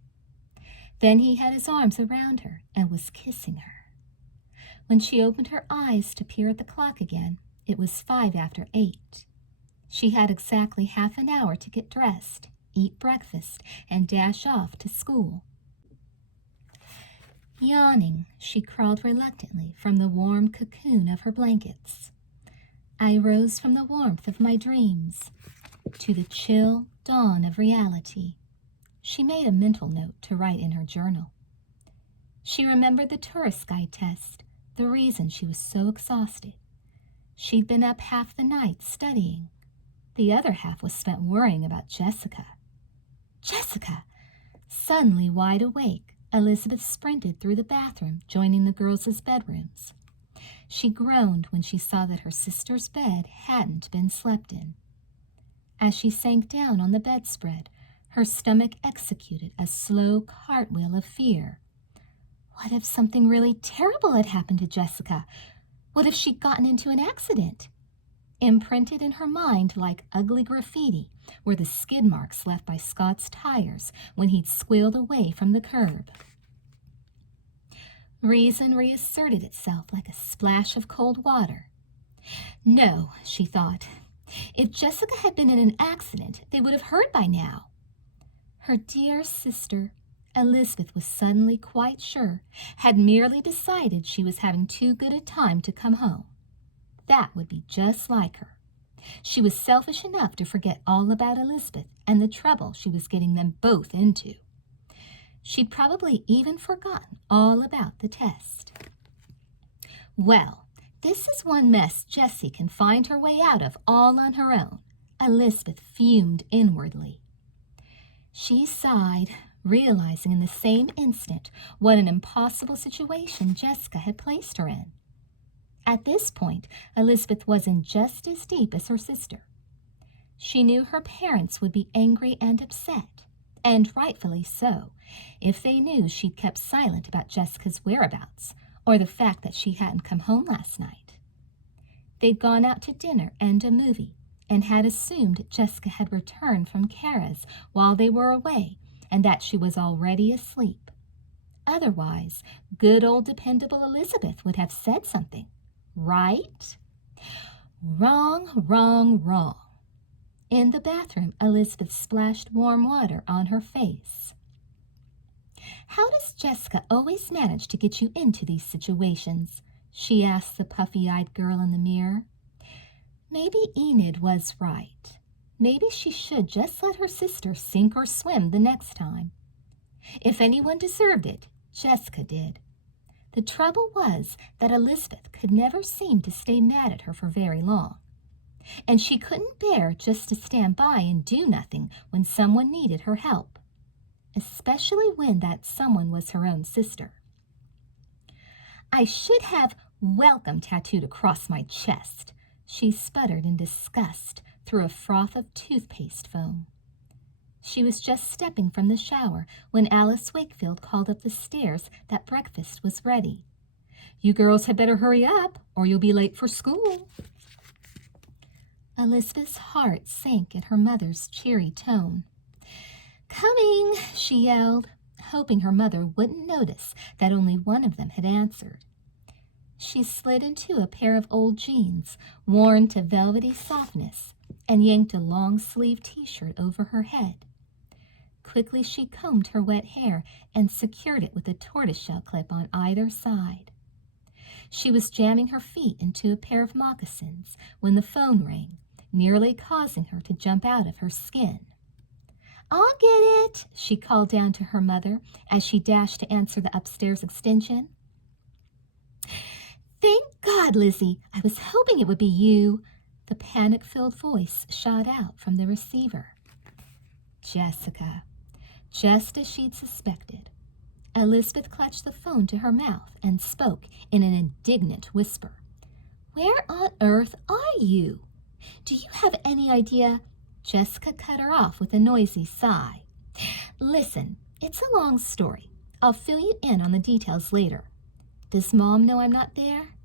Then he had his arms around her and was kissing her. When she opened her eyes to peer at the clock again, it was 8:05. She had exactly half an hour to get dressed, eat breakfast, and dash off to school. Yawning, she crawled reluctantly from the warm cocoon of her blankets. I rose from the warmth of my dreams to the chill dawn of reality. She made a mental note to write in her journal. She remembered the tourist guide test, the reason she was so exhausted. She'd been up half the night studying. The other half was spent worrying about Jessica. Jessica! Suddenly wide awake, Elizabeth sprinted through the bathroom, joining the girls' bedrooms. She groaned when she saw that her sister's bed hadn't been slept in. As she sank down on the bedspread, her stomach executed a slow cartwheel of fear. What if something really terrible had happened to Jessica? What if she'd gotten into an accident? Imprinted in her mind like ugly graffiti were the skid marks left by Scott's tires when he'd squealed away from the curb. Reason reasserted itself like a splash of cold water. No, she thought. If Jessica had been in an accident, they would have heard by now. Her dear sister, Elizabeth was suddenly quite sure, had merely decided she was having too good a time to come home. That would be just like her. She was selfish enough to forget all about Elizabeth and the trouble she was getting them both into. She'd probably even forgotten all about the test. Well, this is one mess Jessie can find her way out of all on her own, Elizabeth fumed inwardly. She sighed, realizing in the same instant what an impossible situation Jessica had placed her in. At this point, Elizabeth was in just as deep as her sister. She knew her parents would be angry and upset, and rightfully so, if they knew she'd kept silent about Jessica's whereabouts or the fact that she hadn't come home last night. They'd gone out to dinner and a movie and had assumed Jessica had returned from Kara's while they were away and that she was already asleep. Otherwise, good old dependable Elizabeth would have said something. Right? Wrong, wrong, wrong. In the bathroom, Elizabeth splashed warm water on her face. How does Jessica always manage to get you into these situations? She asked the puffy-eyed girl in the mirror. Maybe Enid was right. Maybe she should just let her sister sink or swim the next time. If anyone deserved it, Jessica did. The trouble was that Elizabeth could never seem to stay mad at her for very long, and she couldn't bear just to stand by and do nothing when someone needed her help, especially when that someone was her own sister. I should have welcome tattooed across my chest, she sputtered in disgust through a froth of toothpaste foam. She was just stepping from the shower when Alice Wakefield called up the stairs that breakfast was ready. You girls had better hurry up, or you'll be late for school. Elizabeth's heart sank at her mother's cheery tone. "Coming," she yelled, hoping her mother wouldn't notice that only one of them had answered. She slid into a pair of old jeans, worn to velvety softness, and yanked a long-sleeved t-shirt over her head. Quickly she combed her wet hair and secured it with a tortoiseshell clip on either side. She was jamming her feet into a pair of moccasins when the phone rang, nearly causing her to jump out of her skin. "I'll get it," she called down to her mother as she dashed to answer the upstairs extension. "Thank God, Lizzie. I was hoping it would be you." The panic-filled voice shot out from the receiver. Jessica. Just as she'd suspected. Elizabeth clutched the phone to her mouth and spoke in an indignant whisper. "Where on earth are you? Do you have any idea?" Jessica cut her off with a noisy sigh. "Listen, it's a long story. I'll fill you in on the details later. Does Mom know I'm not there?"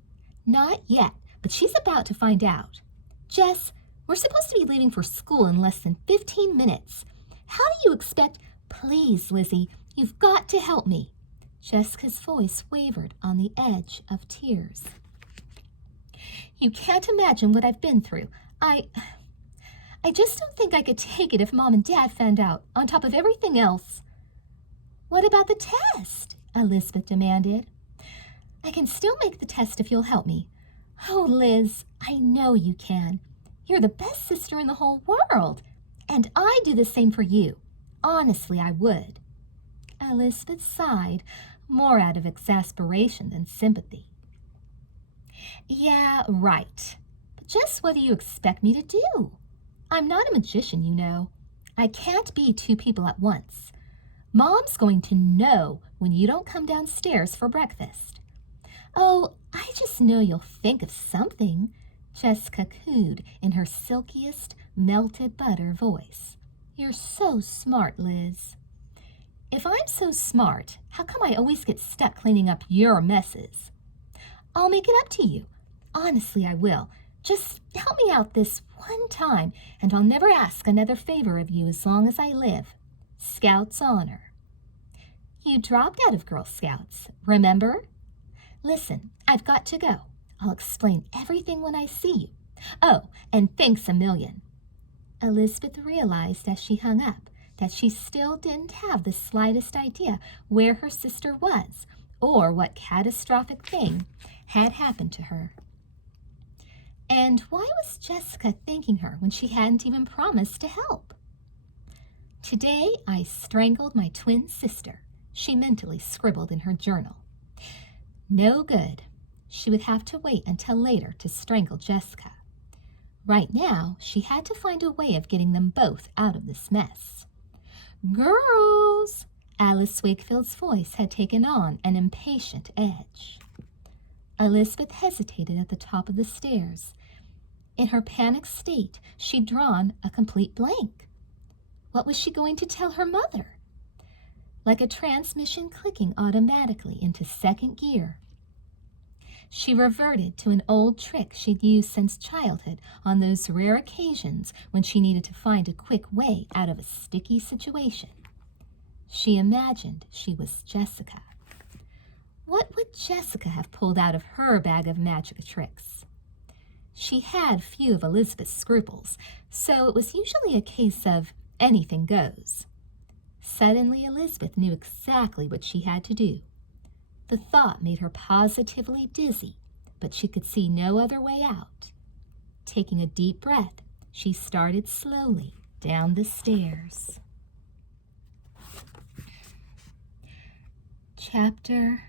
"Not yet, but she's about to find out. Jess, we're supposed to be leaving for school in less than 15 minutes. How do you expect—" "Please, Lizzie, you've got to help me." Jessica's voice wavered on the edge of tears. "You can't imagine what I've been through. I just don't think I could take it if Mom and Dad found out, on top of everything else." "What about the test?" Elizabeth demanded. "I can still make the test if you'll help me." "Oh, Liz, I know you can. You're the best sister in the whole world. And I'd do the same for you. Honestly, I would." Elizabeth sighed, more out of exasperation than sympathy. "Yeah, right. But just what do you expect me to do? I'm not a magician, you know. I can't be two people at once. Mom's going to know when you don't come downstairs for breakfast." "Oh, I just know you'll think of something," Jessica cooed in her silkiest, melted butter voice. "You're so smart, Liz." "If I'm so smart, how come I always get stuck cleaning up your messes?" "I'll make it up to you. Honestly, I will. Just help me out this one time, and I'll never ask another favor of you as long as I live. Scout's honor." "You dropped out of Girl Scouts, remember?" "Listen, I've got to go. I'll explain everything when I see you. Oh, and thanks a million." Elizabeth realized as she hung up that she still didn't have the slightest idea where her sister was or what catastrophic thing had happened to her. And why was Jessica thanking her when she hadn't even promised to help? "Today I strangled my twin sister," she mentally scribbled in her journal. No good. She would have to wait until later to strangle Jessica. Right now, she had to find a way of getting them both out of this mess. "Girls!" Alice Wakefield's voice had taken on an impatient edge. Elizabeth hesitated at the top of the stairs. In her panicked state, she'd drawn a complete blank. What was she going to tell her mother? Like a transmission clicking automatically into second gear, she reverted to an old trick she'd used since childhood on those rare occasions when she needed to find a quick way out of a sticky situation. She imagined she was Jessica. What would Jessica have pulled out of her bag of magic tricks? She had few of Elizabeth's scruples, so it was usually a case of anything goes. Suddenly, Elizabeth knew exactly what she had to do. The thought made her positively dizzy, but she could see no other way out. Taking a deep breath, she started slowly down the stairs. Chapter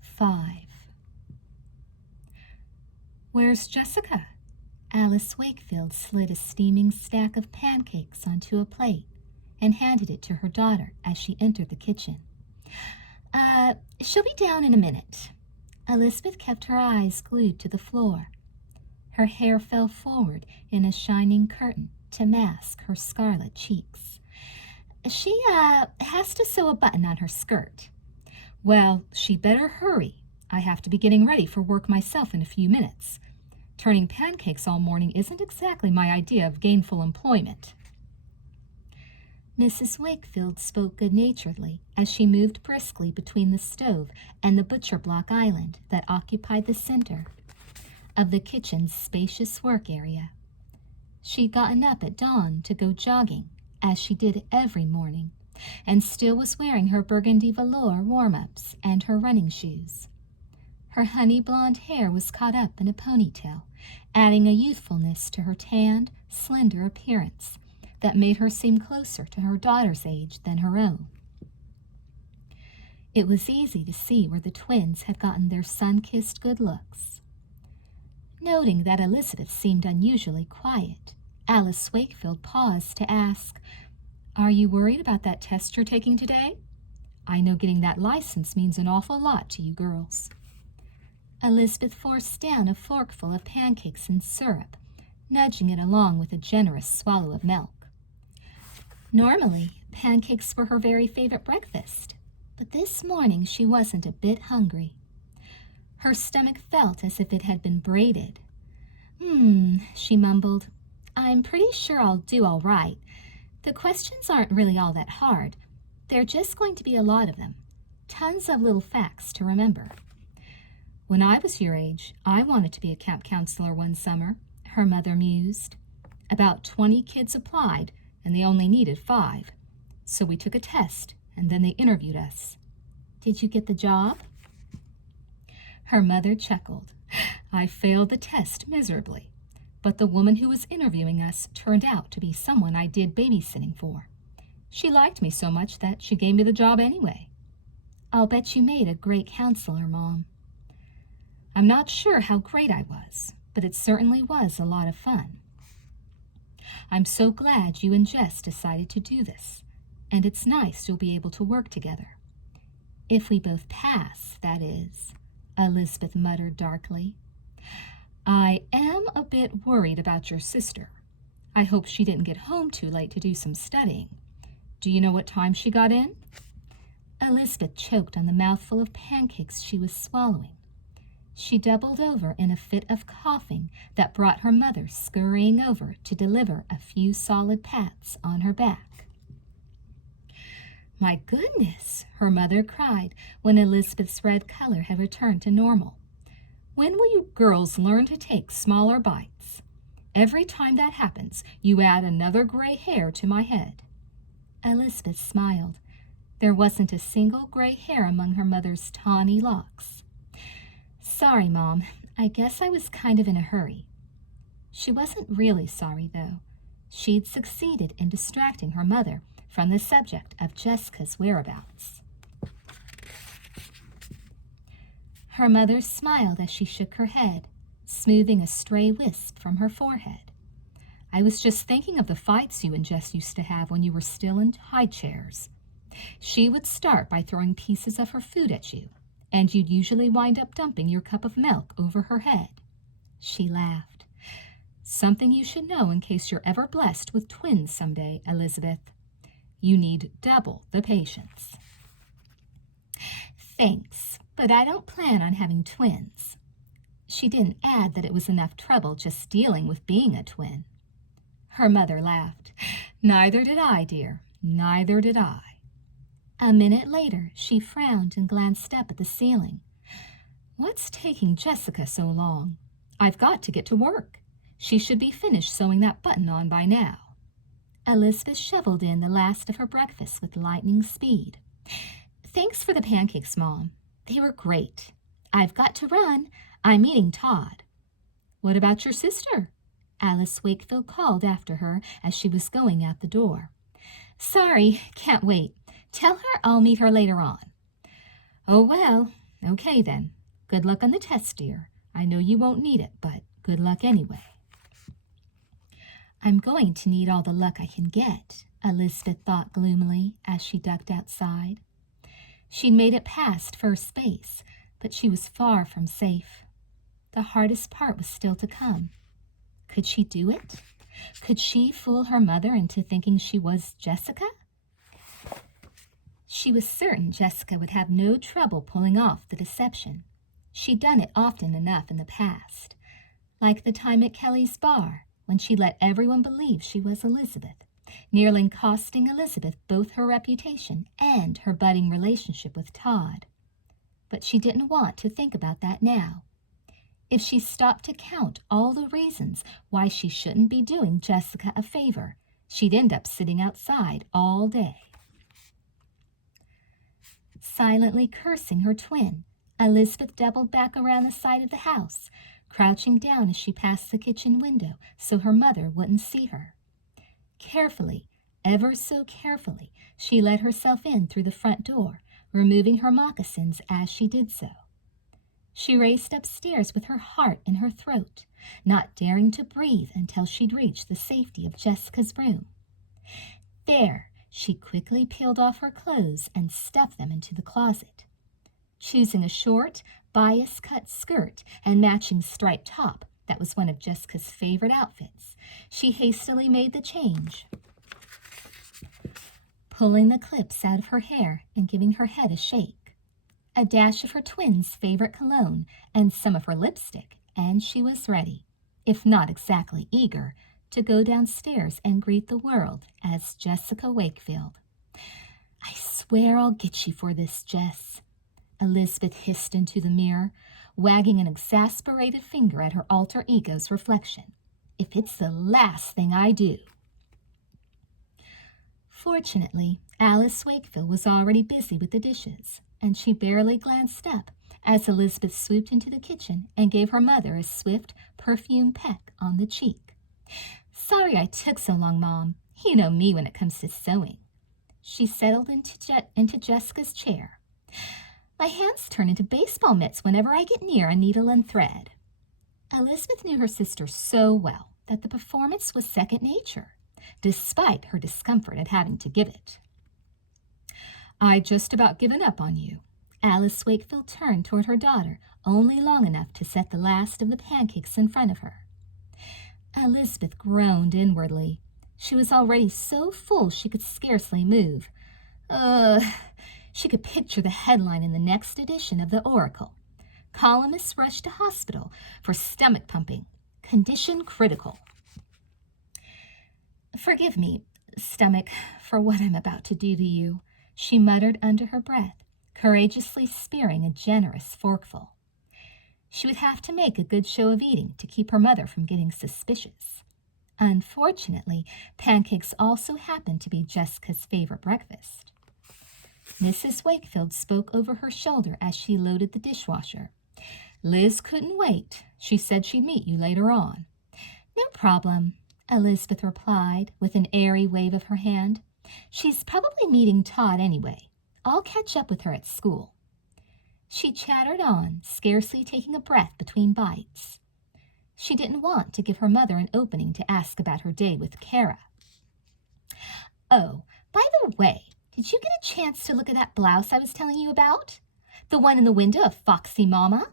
5. "Where's Jessica?" Alice Wakefield slid a steaming stack of pancakes onto a plate and handed it to her daughter as she entered the kitchen. She'll be down in a minute." Elizabeth kept her eyes glued to the floor. Her hair fell forward in a shining curtain to mask her scarlet cheeks. "She has to sew a button on her skirt." "Well, she'd better hurry. I have to be getting ready for work myself in a few minutes. Turning pancakes all morning isn't exactly my idea of gainful employment." Mrs. Wakefield spoke good-naturedly as she moved briskly between the stove and the butcher block island that occupied the center of the kitchen's spacious work area. She'd gotten up at dawn to go jogging, as she did every morning, and still was wearing her burgundy velour warm-ups and her running shoes. Her honey-blonde hair was caught up in a ponytail, adding a youthfulness to her tanned, slender appearance that made her seem closer to her daughter's age than her own. It was easy to see where the twins had gotten their sun-kissed good looks. Noting that Elizabeth seemed unusually quiet, Alice Wakefield paused to ask, "Are you worried about that test you're taking today? I know getting that license means an awful lot to you girls." Elizabeth forced down a forkful of pancakes and syrup, nudging it along with a generous swallow of milk. Normally, pancakes were her very favorite breakfast, but this morning she wasn't a bit hungry. Her stomach felt as if it had been braided. She mumbled. "I'm pretty sure I'll do all right. The questions aren't really all that hard. They're just going to be a lot of them. Tons of little facts to remember." "When I was your age, I wanted to be a camp counselor one summer," her mother mused. "About 20 kids applied, and they only needed 5. So we took a test, and then they interviewed us." "Did you get the job?" Her mother chuckled. "I failed the test miserably, but the woman who was interviewing us turned out to be someone I did babysitting for. She liked me so much that she gave me the job anyway." "I'll bet you made a great counselor, Mom." "I'm not sure how great I was, but it certainly was a lot of fun. I'm so glad you and Jess decided to do this, and it's nice you'll be able to work together." "If we both pass, that is," Elizabeth muttered darkly. "I am a bit worried about your sister. I hope she didn't get home too late to do some studying. Do you know what time she got in?" Elizabeth choked on the mouthful of pancakes she was swallowing. She doubled over in a fit of coughing that brought her mother scurrying over to deliver a few solid pats on her back. "My goodness," her mother cried when Elizabeth's red color had returned to normal. "When will you girls learn to take smaller bites? Every time that happens, you add another gray hair to my head." Elizabeth smiled. There wasn't a single gray hair among her mother's tawny locks. "Sorry, Mom. I guess I was kind of in a hurry." She wasn't really sorry, though. She'd succeeded in distracting her mother from the subject of Jessica's whereabouts. Her mother smiled as she shook her head, smoothing a stray wisp from her forehead. "I was just thinking of the fights you and Jess used to have when you were still in high chairs. She would start by throwing pieces of her food at you, and you'd usually wind up dumping your cup of milk over her head." She laughed. "Something you should know in case you're ever blessed with twins someday, Elizabeth. You need double the patience." "Thanks, but I don't plan on having twins." She didn't add that it was enough trouble just dealing with being a twin. Her mother laughed. "Neither did I, dear. Neither did I." A minute later, she frowned and glanced up at the ceiling. "What's taking Jessica so long? I've got to get to work. She should be finished sewing that button on by now." Elizabeth shoveled in the last of her breakfast with lightning speed. "Thanks for the pancakes, Mom. They were great. I've got to run. I'm meeting Todd." "What about your sister?" Alice Wakefield called after her as she was going out the door. "Sorry, can't wait. Tell her I'll meet her later on." "Oh, well, okay then. Good luck on the test, dear. I know you won't need it, but good luck anyway." "I'm going to need all the luck I can get," Elizabeth thought gloomily as she ducked outside. She'd made it past first base, but she was far from safe. The hardest part was still to come. Could she do it? Could she fool her mother into thinking she was Jessica? She was certain Jessica would have no trouble pulling off the deception. She'd done it often enough in the past, like the time at Kelly's bar when she let everyone believe she was Elizabeth, nearly costing Elizabeth both her reputation and her budding relationship with Todd. But she didn't want to think about that now. If she stopped to count all the reasons why she shouldn't be doing Jessica a favor, she'd end up sitting outside all day. Silently cursing her twin, Elizabeth doubled back around the side of the house, crouching down as she passed the kitchen window so her mother wouldn't see her. Carefully, ever so carefully, she let herself in through the front door, removing her moccasins as she did so. She raced upstairs with her heart in her throat, not daring to breathe until she'd reached the safety of Jessica's room. There, she quickly peeled off her clothes and stuffed them into the closet. Choosing a short, bias-cut skirt and matching striped top that was one of Jessica's favorite outfits, she hastily made the change, pulling the clips out of her hair and giving her head a shake. A dash of her twin's favorite cologne and some of her lipstick, and she was ready, if not exactly eager, to go downstairs and greet the world as Jessica Wakefield. "I swear I'll get you for this, Jess," Elizabeth hissed into the mirror, wagging an exasperated finger at her alter ego's reflection. "If it's the last thing I do." Fortunately, Alice Wakefield was already busy with the dishes, and she barely glanced up as Elizabeth swooped into the kitchen and gave her mother a swift, perfumed peck on the cheek. "Sorry I took so long, Mom. You know me when it comes to sewing." She settled into Jessica's chair. "My hands turn into baseball mitts whenever I get near a needle and thread." Elizabeth knew her sister so well that the performance was second nature, despite her discomfort at having to give it. "I'd just about given up on you." Alice Wakefield turned toward her daughter only long enough to set the last of the pancakes in front of her. Elizabeth groaned inwardly. She was already so full she could scarcely move. She could picture the headline in the next edition of the Oracle. "Columnists rush to hospital for stomach pumping. Condition critical." "Forgive me, stomach, for what I'm about to do to you," she muttered under her breath, courageously spearing a generous forkful. She would have to make a good show of eating to keep her mother from getting suspicious. Unfortunately, pancakes also happened to be Jessica's favorite breakfast. Mrs. Wakefield spoke over her shoulder as she loaded the dishwasher. "Liz couldn't wait. She said she'd meet you later on." "No problem," Elizabeth replied with an airy wave of her hand. "She's probably meeting Todd anyway. I'll catch up with her at school." She chattered on, scarcely taking a breath between bites. She didn't want to give her mother an opening to ask about her day with Kara. "Oh, by the way, did you get a chance to look at that blouse I was telling you about? The one in the window of Foxy Mama?"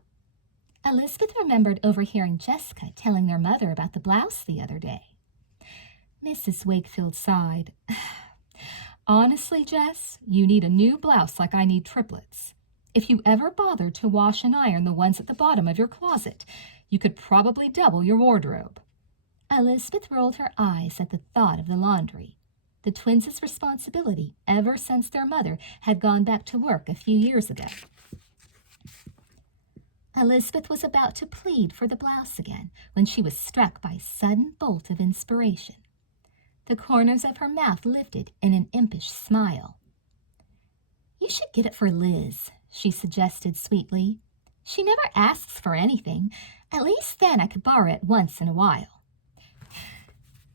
Elizabeth remembered overhearing Jessica telling their mother about the blouse the other day. Mrs. Wakefield sighed. "Honestly, Jess, you need a new blouse like I need triplets. If you ever bothered to wash and iron the ones at the bottom of your closet, you could probably double your wardrobe." Elizabeth rolled her eyes at the thought of the laundry, the twins' responsibility ever since their mother had gone back to work a few years ago. Elizabeth was about to plead for the blouse again when she was struck by a sudden bolt of inspiration. The corners of her mouth lifted in an impish smile. "You should get it for Liz," she suggested sweetly. "She never asks for anything. At least then I could borrow it once in a while."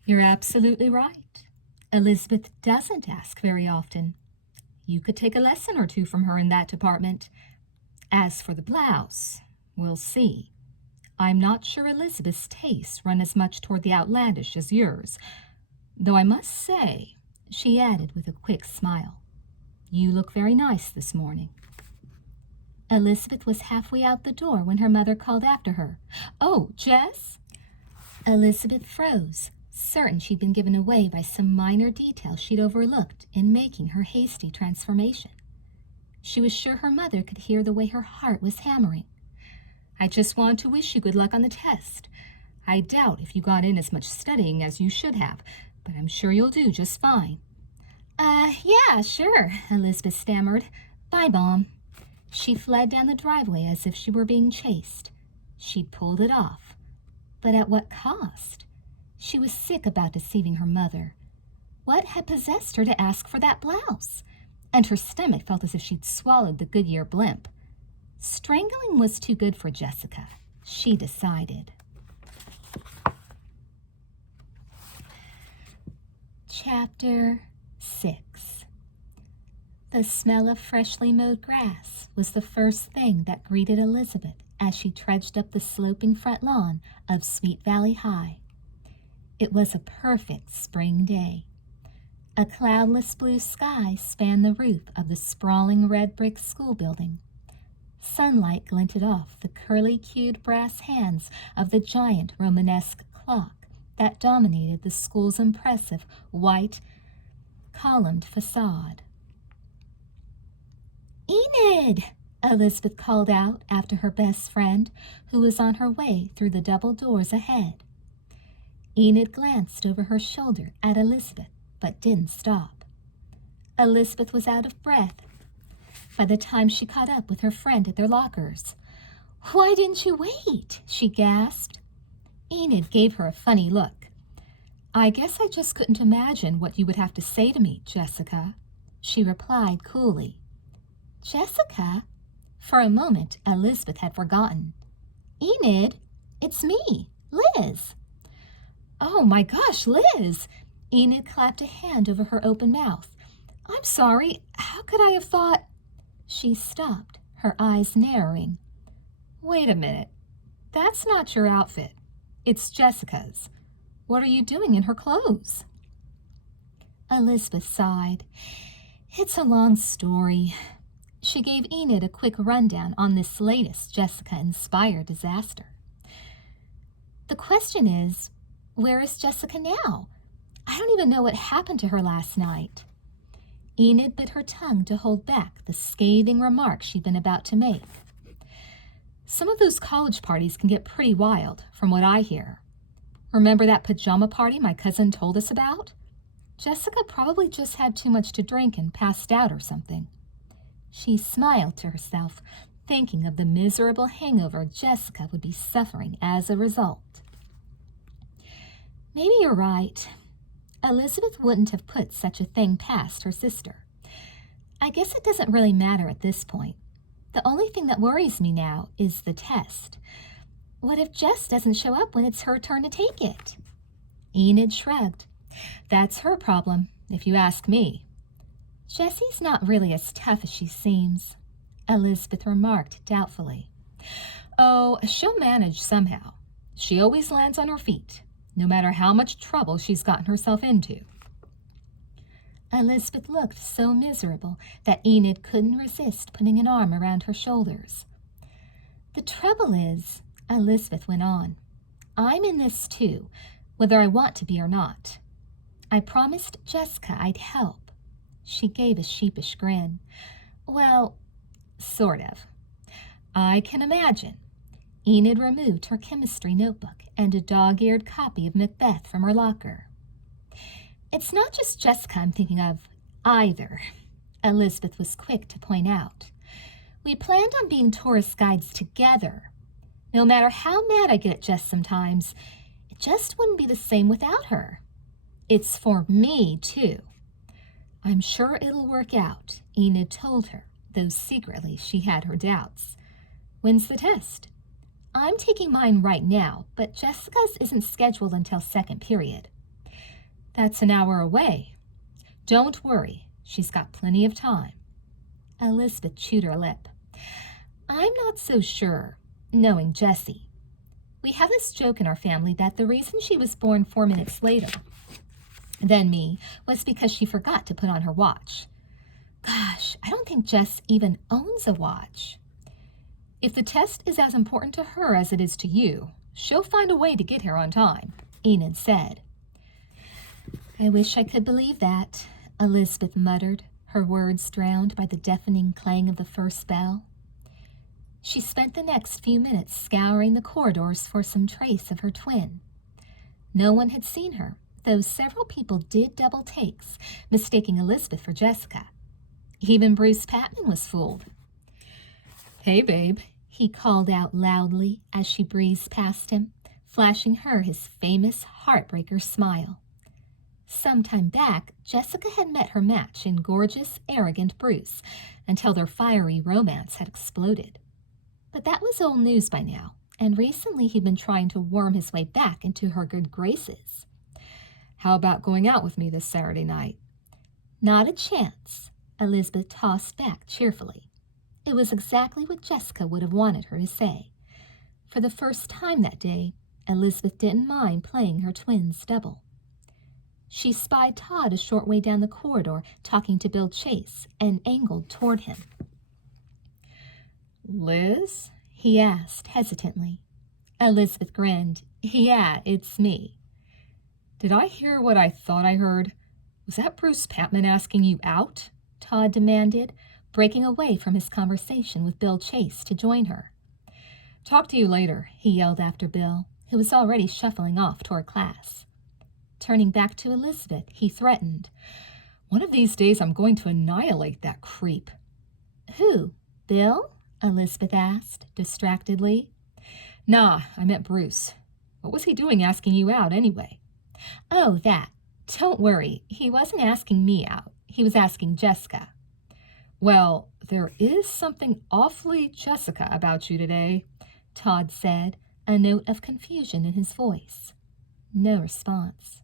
"You're absolutely right. Elizabeth doesn't ask very often. You could take a lesson or two from her in that department. As for the blouse, we'll see. I'm not sure Elizabeth's tastes run as much toward the outlandish as yours. Though I must say," she added with a quick smile, "you look very nice this morning." Elizabeth was halfway out the door when her mother called after her. "Oh, Jess?" Elizabeth froze, certain she'd been given away by some minor detail she'd overlooked in making her hasty transformation. She was sure her mother could hear the way her heart was hammering. I just wanted to wish you good luck on the test. I doubt if you got in as much studying as you should have, but I'm sure you'll do just fine." Yeah, sure," Elizabeth stammered. "Bye, Mom." She fled down the driveway as if she were being chased. She'd pulled it off. But at what cost? She was sick about deceiving her mother. What had possessed her to ask for that blouse? And her stomach felt as if she'd swallowed the Goodyear blimp. Strangling was too good for Jessica, she decided. Chapter 6. The smell of freshly mowed grass was the first thing that greeted Elizabeth as she trudged up the sloping front lawn of Sweet Valley High. It was a perfect spring day. A cloudless blue sky spanned the roof of the sprawling red brick school building. Sunlight glinted off the curly-cued brass hands of the giant Romanesque clock that dominated the school's impressive white columned facade. "Enid!" Elizabeth called out after her best friend, who was on her way through the double doors ahead. Enid glanced over her shoulder at Elizabeth, but didn't stop. Elizabeth was out of breath by the time she caught up with her friend at their lockers. "Why didn't you wait?" she gasped. Enid gave her a funny look. "I guess I just couldn't imagine what you would have to say to me, Jessica," she replied coolly. Jessica? For a moment, Elizabeth had forgotten. "Enid, it's me, Liz." "Oh my gosh, Liz!" Enid clapped a hand over her open mouth. "I'm sorry. How could I have thought—" She stopped, her eyes narrowing. "Wait a minute. That's not your outfit. It's Jessica's. What are you doing in her clothes?" Elizabeth sighed. "It's a long story." She gave Enid a quick rundown on this latest Jessica-inspired disaster. "The question is, where is Jessica now? I don't even know what happened to her last night." Enid bit her tongue to hold back the scathing remark she'd been about to make. "Some of those college parties can get pretty wild, from what I hear. Remember that pajama party my cousin told us about? Jessica probably just had too much to drink and passed out or something." She smiled to herself, thinking of the miserable hangover Jessica would be suffering as a result. "Maybe you're right. Elizabeth wouldn't have put such a thing past her sister. I guess it doesn't really matter at this point. The only thing that worries me now is the test. What if Jess doesn't show up when it's her turn to take it?" Enid shrugged. "That's her problem, if you ask me." "Jessie's not really as tough as she seems," Elizabeth remarked doubtfully. "Oh, she'll manage somehow. She always lands on her feet, no matter how much trouble she's gotten herself into." Elizabeth looked so miserable that Enid couldn't resist putting an arm around her shoulders. "The trouble is," Elizabeth went on, "I'm in this too, whether I want to be or not. I promised Jessica I'd help." She gave a sheepish grin. "Well, sort of. I can imagine." Enid removed her chemistry notebook and a dog-eared copy of Macbeth from her locker. "It's not just Jessica I'm thinking of, either," Elizabeth was quick to point out. "We planned on being tourist guides together. No matter how mad I get at Jess sometimes, it just wouldn't be the same without her. It's for me, too." "I'm sure it'll work out," Enid told her, though secretly she had her doubts. "When's the test?" "I'm taking mine right now, but Jessica's isn't scheduled until second period." "That's an hour away." "Don't worry, she's got plenty of time." Elizabeth chewed her lip. "I'm not so sure, knowing Jessie. We have this joke in our family that the reason she was born 4 minutes later than me was because she forgot to put on her watch. Gosh, I don't think Jess even owns a watch." "If the test is as important to her as it is to you, she'll find a way to get here on time," Enid said. "I wish I could believe that," Elizabeth muttered, her words drowned by the deafening clang of the first bell. She spent the next few minutes scouring the corridors for some trace of her twin. No one had seen her, though several people did double takes, mistaking Elizabeth for Jessica. Even Bruce Patman was fooled. "Hey, babe," he called out loudly as she breezed past him, flashing her his famous heartbreaker smile. Some time back, Jessica had met her match in gorgeous, arrogant Bruce, until their fiery romance had exploded. But that was old news by now, and recently he'd been trying to worm his way back into her good graces. "How about going out with me this Saturday night?" Not a chance, Elizabeth tossed back cheerfully. It was exactly what Jessica would have wanted her to say. For the first time that day, Elizabeth didn't mind playing her twins double. She spied Todd a short way down the corridor talking to Bill Chase and angled toward him. "Liz?" he asked hesitantly. Elizabeth grinned. "Yeah, it's me." "Did I hear what I thought I heard? Was that Bruce Patman asking you out?" Todd demanded, breaking away from his conversation with Bill Chase to join her. "Talk to you later," he yelled after Bill, who was already shuffling off toward class. Turning back to Elizabeth, he threatened, "One of these days I'm going to annihilate that creep." "Who, Bill?" Elizabeth asked, distractedly. "Nah, I meant Bruce. What was he doing asking you out anyway?" "Oh, that. Don't worry, he wasn't asking me out. He was asking Jessica." "Well, there is something awfully Jessica about you today," Todd said, a note of confusion in his voice. No response.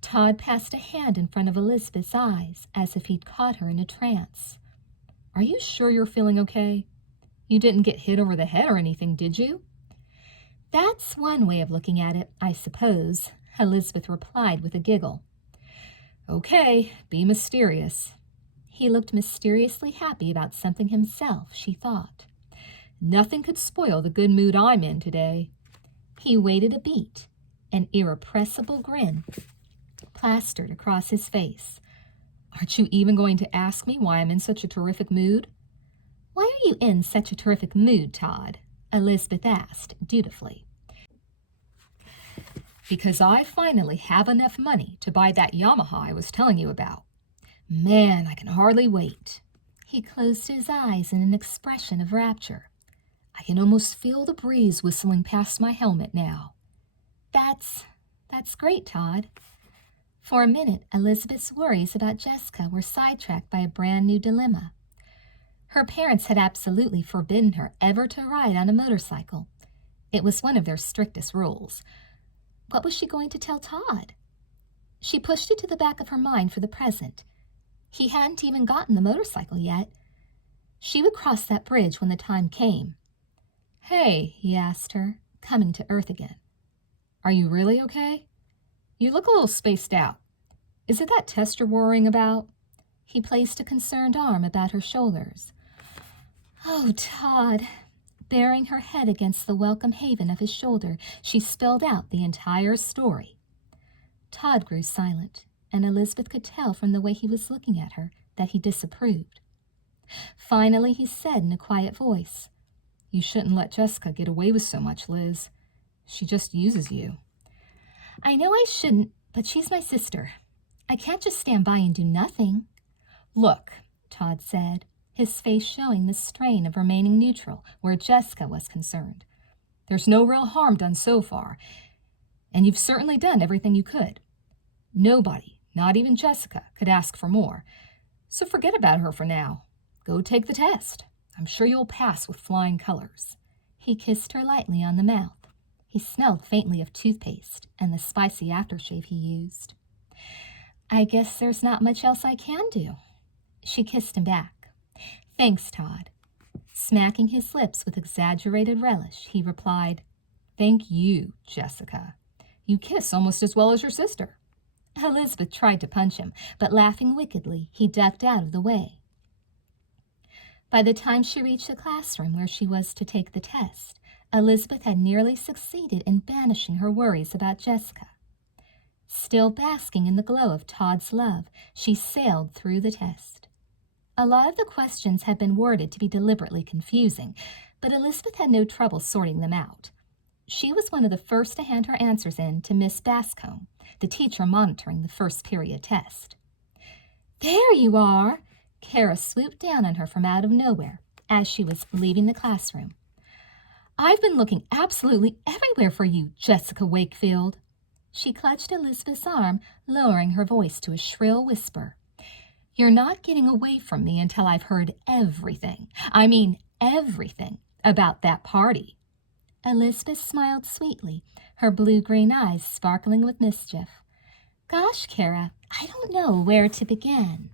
Todd passed a hand in front of Elizabeth's eyes as if he'd caught her in a trance. "Are you sure you're feeling okay? You didn't get hit over the head or anything, did you?" "That's one way of looking at it, I suppose," Elizabeth replied with a giggle. "Okay, be mysterious." He looked mysteriously happy about something himself, she thought. "Nothing could spoil the good mood I'm in today." He waited a beat, an irrepressible grin plastered across his face. "Aren't you even going to ask me why I'm in such a terrific mood?" "Why are you in such a terrific mood, Todd?" Elizabeth asked dutifully. "Because I finally have enough money to buy that Yamaha I was telling you about. Man, I can hardly wait." He closed his eyes in an expression of rapture. "I can almost feel the breeze whistling past my helmet now." That's great, Todd." For a minute, Elizabeth's worries about Jessica were sidetracked by a brand new dilemma. Her parents had absolutely forbidden her ever to ride on a motorcycle. It was one of their strictest rules. What was she going to tell Todd? She pushed it to the back of her mind for the present. He hadn't even gotten the motorcycle yet. She would cross that bridge when the time came. "Hey," he asked her, coming to earth again. "Are you really okay? You look a little spaced out. Is it that test you're worrying about?" He placed a concerned arm about her shoulders. "Oh, Todd." Bearing her head against the welcome haven of his shoulder, she spelled out the entire story. Todd grew silent, and Elizabeth could tell from the way he was looking at her that he disapproved. Finally, he said in a quiet voice, "You shouldn't let Jessica get away with so much, Liz. She just uses you." "I know I shouldn't, but she's my sister. I can't just stand by and do nothing." "Look," Todd said, his face showing the strain of remaining neutral where Jessica was concerned. "There's no real harm done so far, and you've certainly done everything you could. Nobody, not even Jessica, could ask for more. So forget about her for now. Go take the test. I'm sure you'll pass with flying colors." He kissed her lightly on the mouth. He smelled faintly of toothpaste and the spicy aftershave he used. "I guess there's not much else I can do." She kissed him back. "Thanks, Todd." Smacking his lips with exaggerated relish, he replied, "Thank you, Jessica. You kiss almost as well as your sister." Elizabeth tried to punch him, but laughing wickedly, he ducked out of the way. By the time she reached the classroom where she was to take the test, Elizabeth had nearly succeeded in banishing her worries about Jessica. Still basking in the glow of Todd's love, she sailed through the test. A lot of the questions had been worded to be deliberately confusing, but Elizabeth had no trouble sorting them out. She was one of the first to hand her answers in to Miss Bascombe, the teacher monitoring the first period test. "There you are!" Kara swooped down on her from out of nowhere as she was leaving the classroom. "I've been looking absolutely everywhere for you, Jessica Wakefield." She clutched Elizabeth's arm, lowering her voice to a shrill whisper. "You're not getting away from me until I've heard everything. I mean everything about that party." Elizabeth smiled sweetly, her blue-green eyes sparkling with mischief. "Gosh, Kara, I don't know where to begin."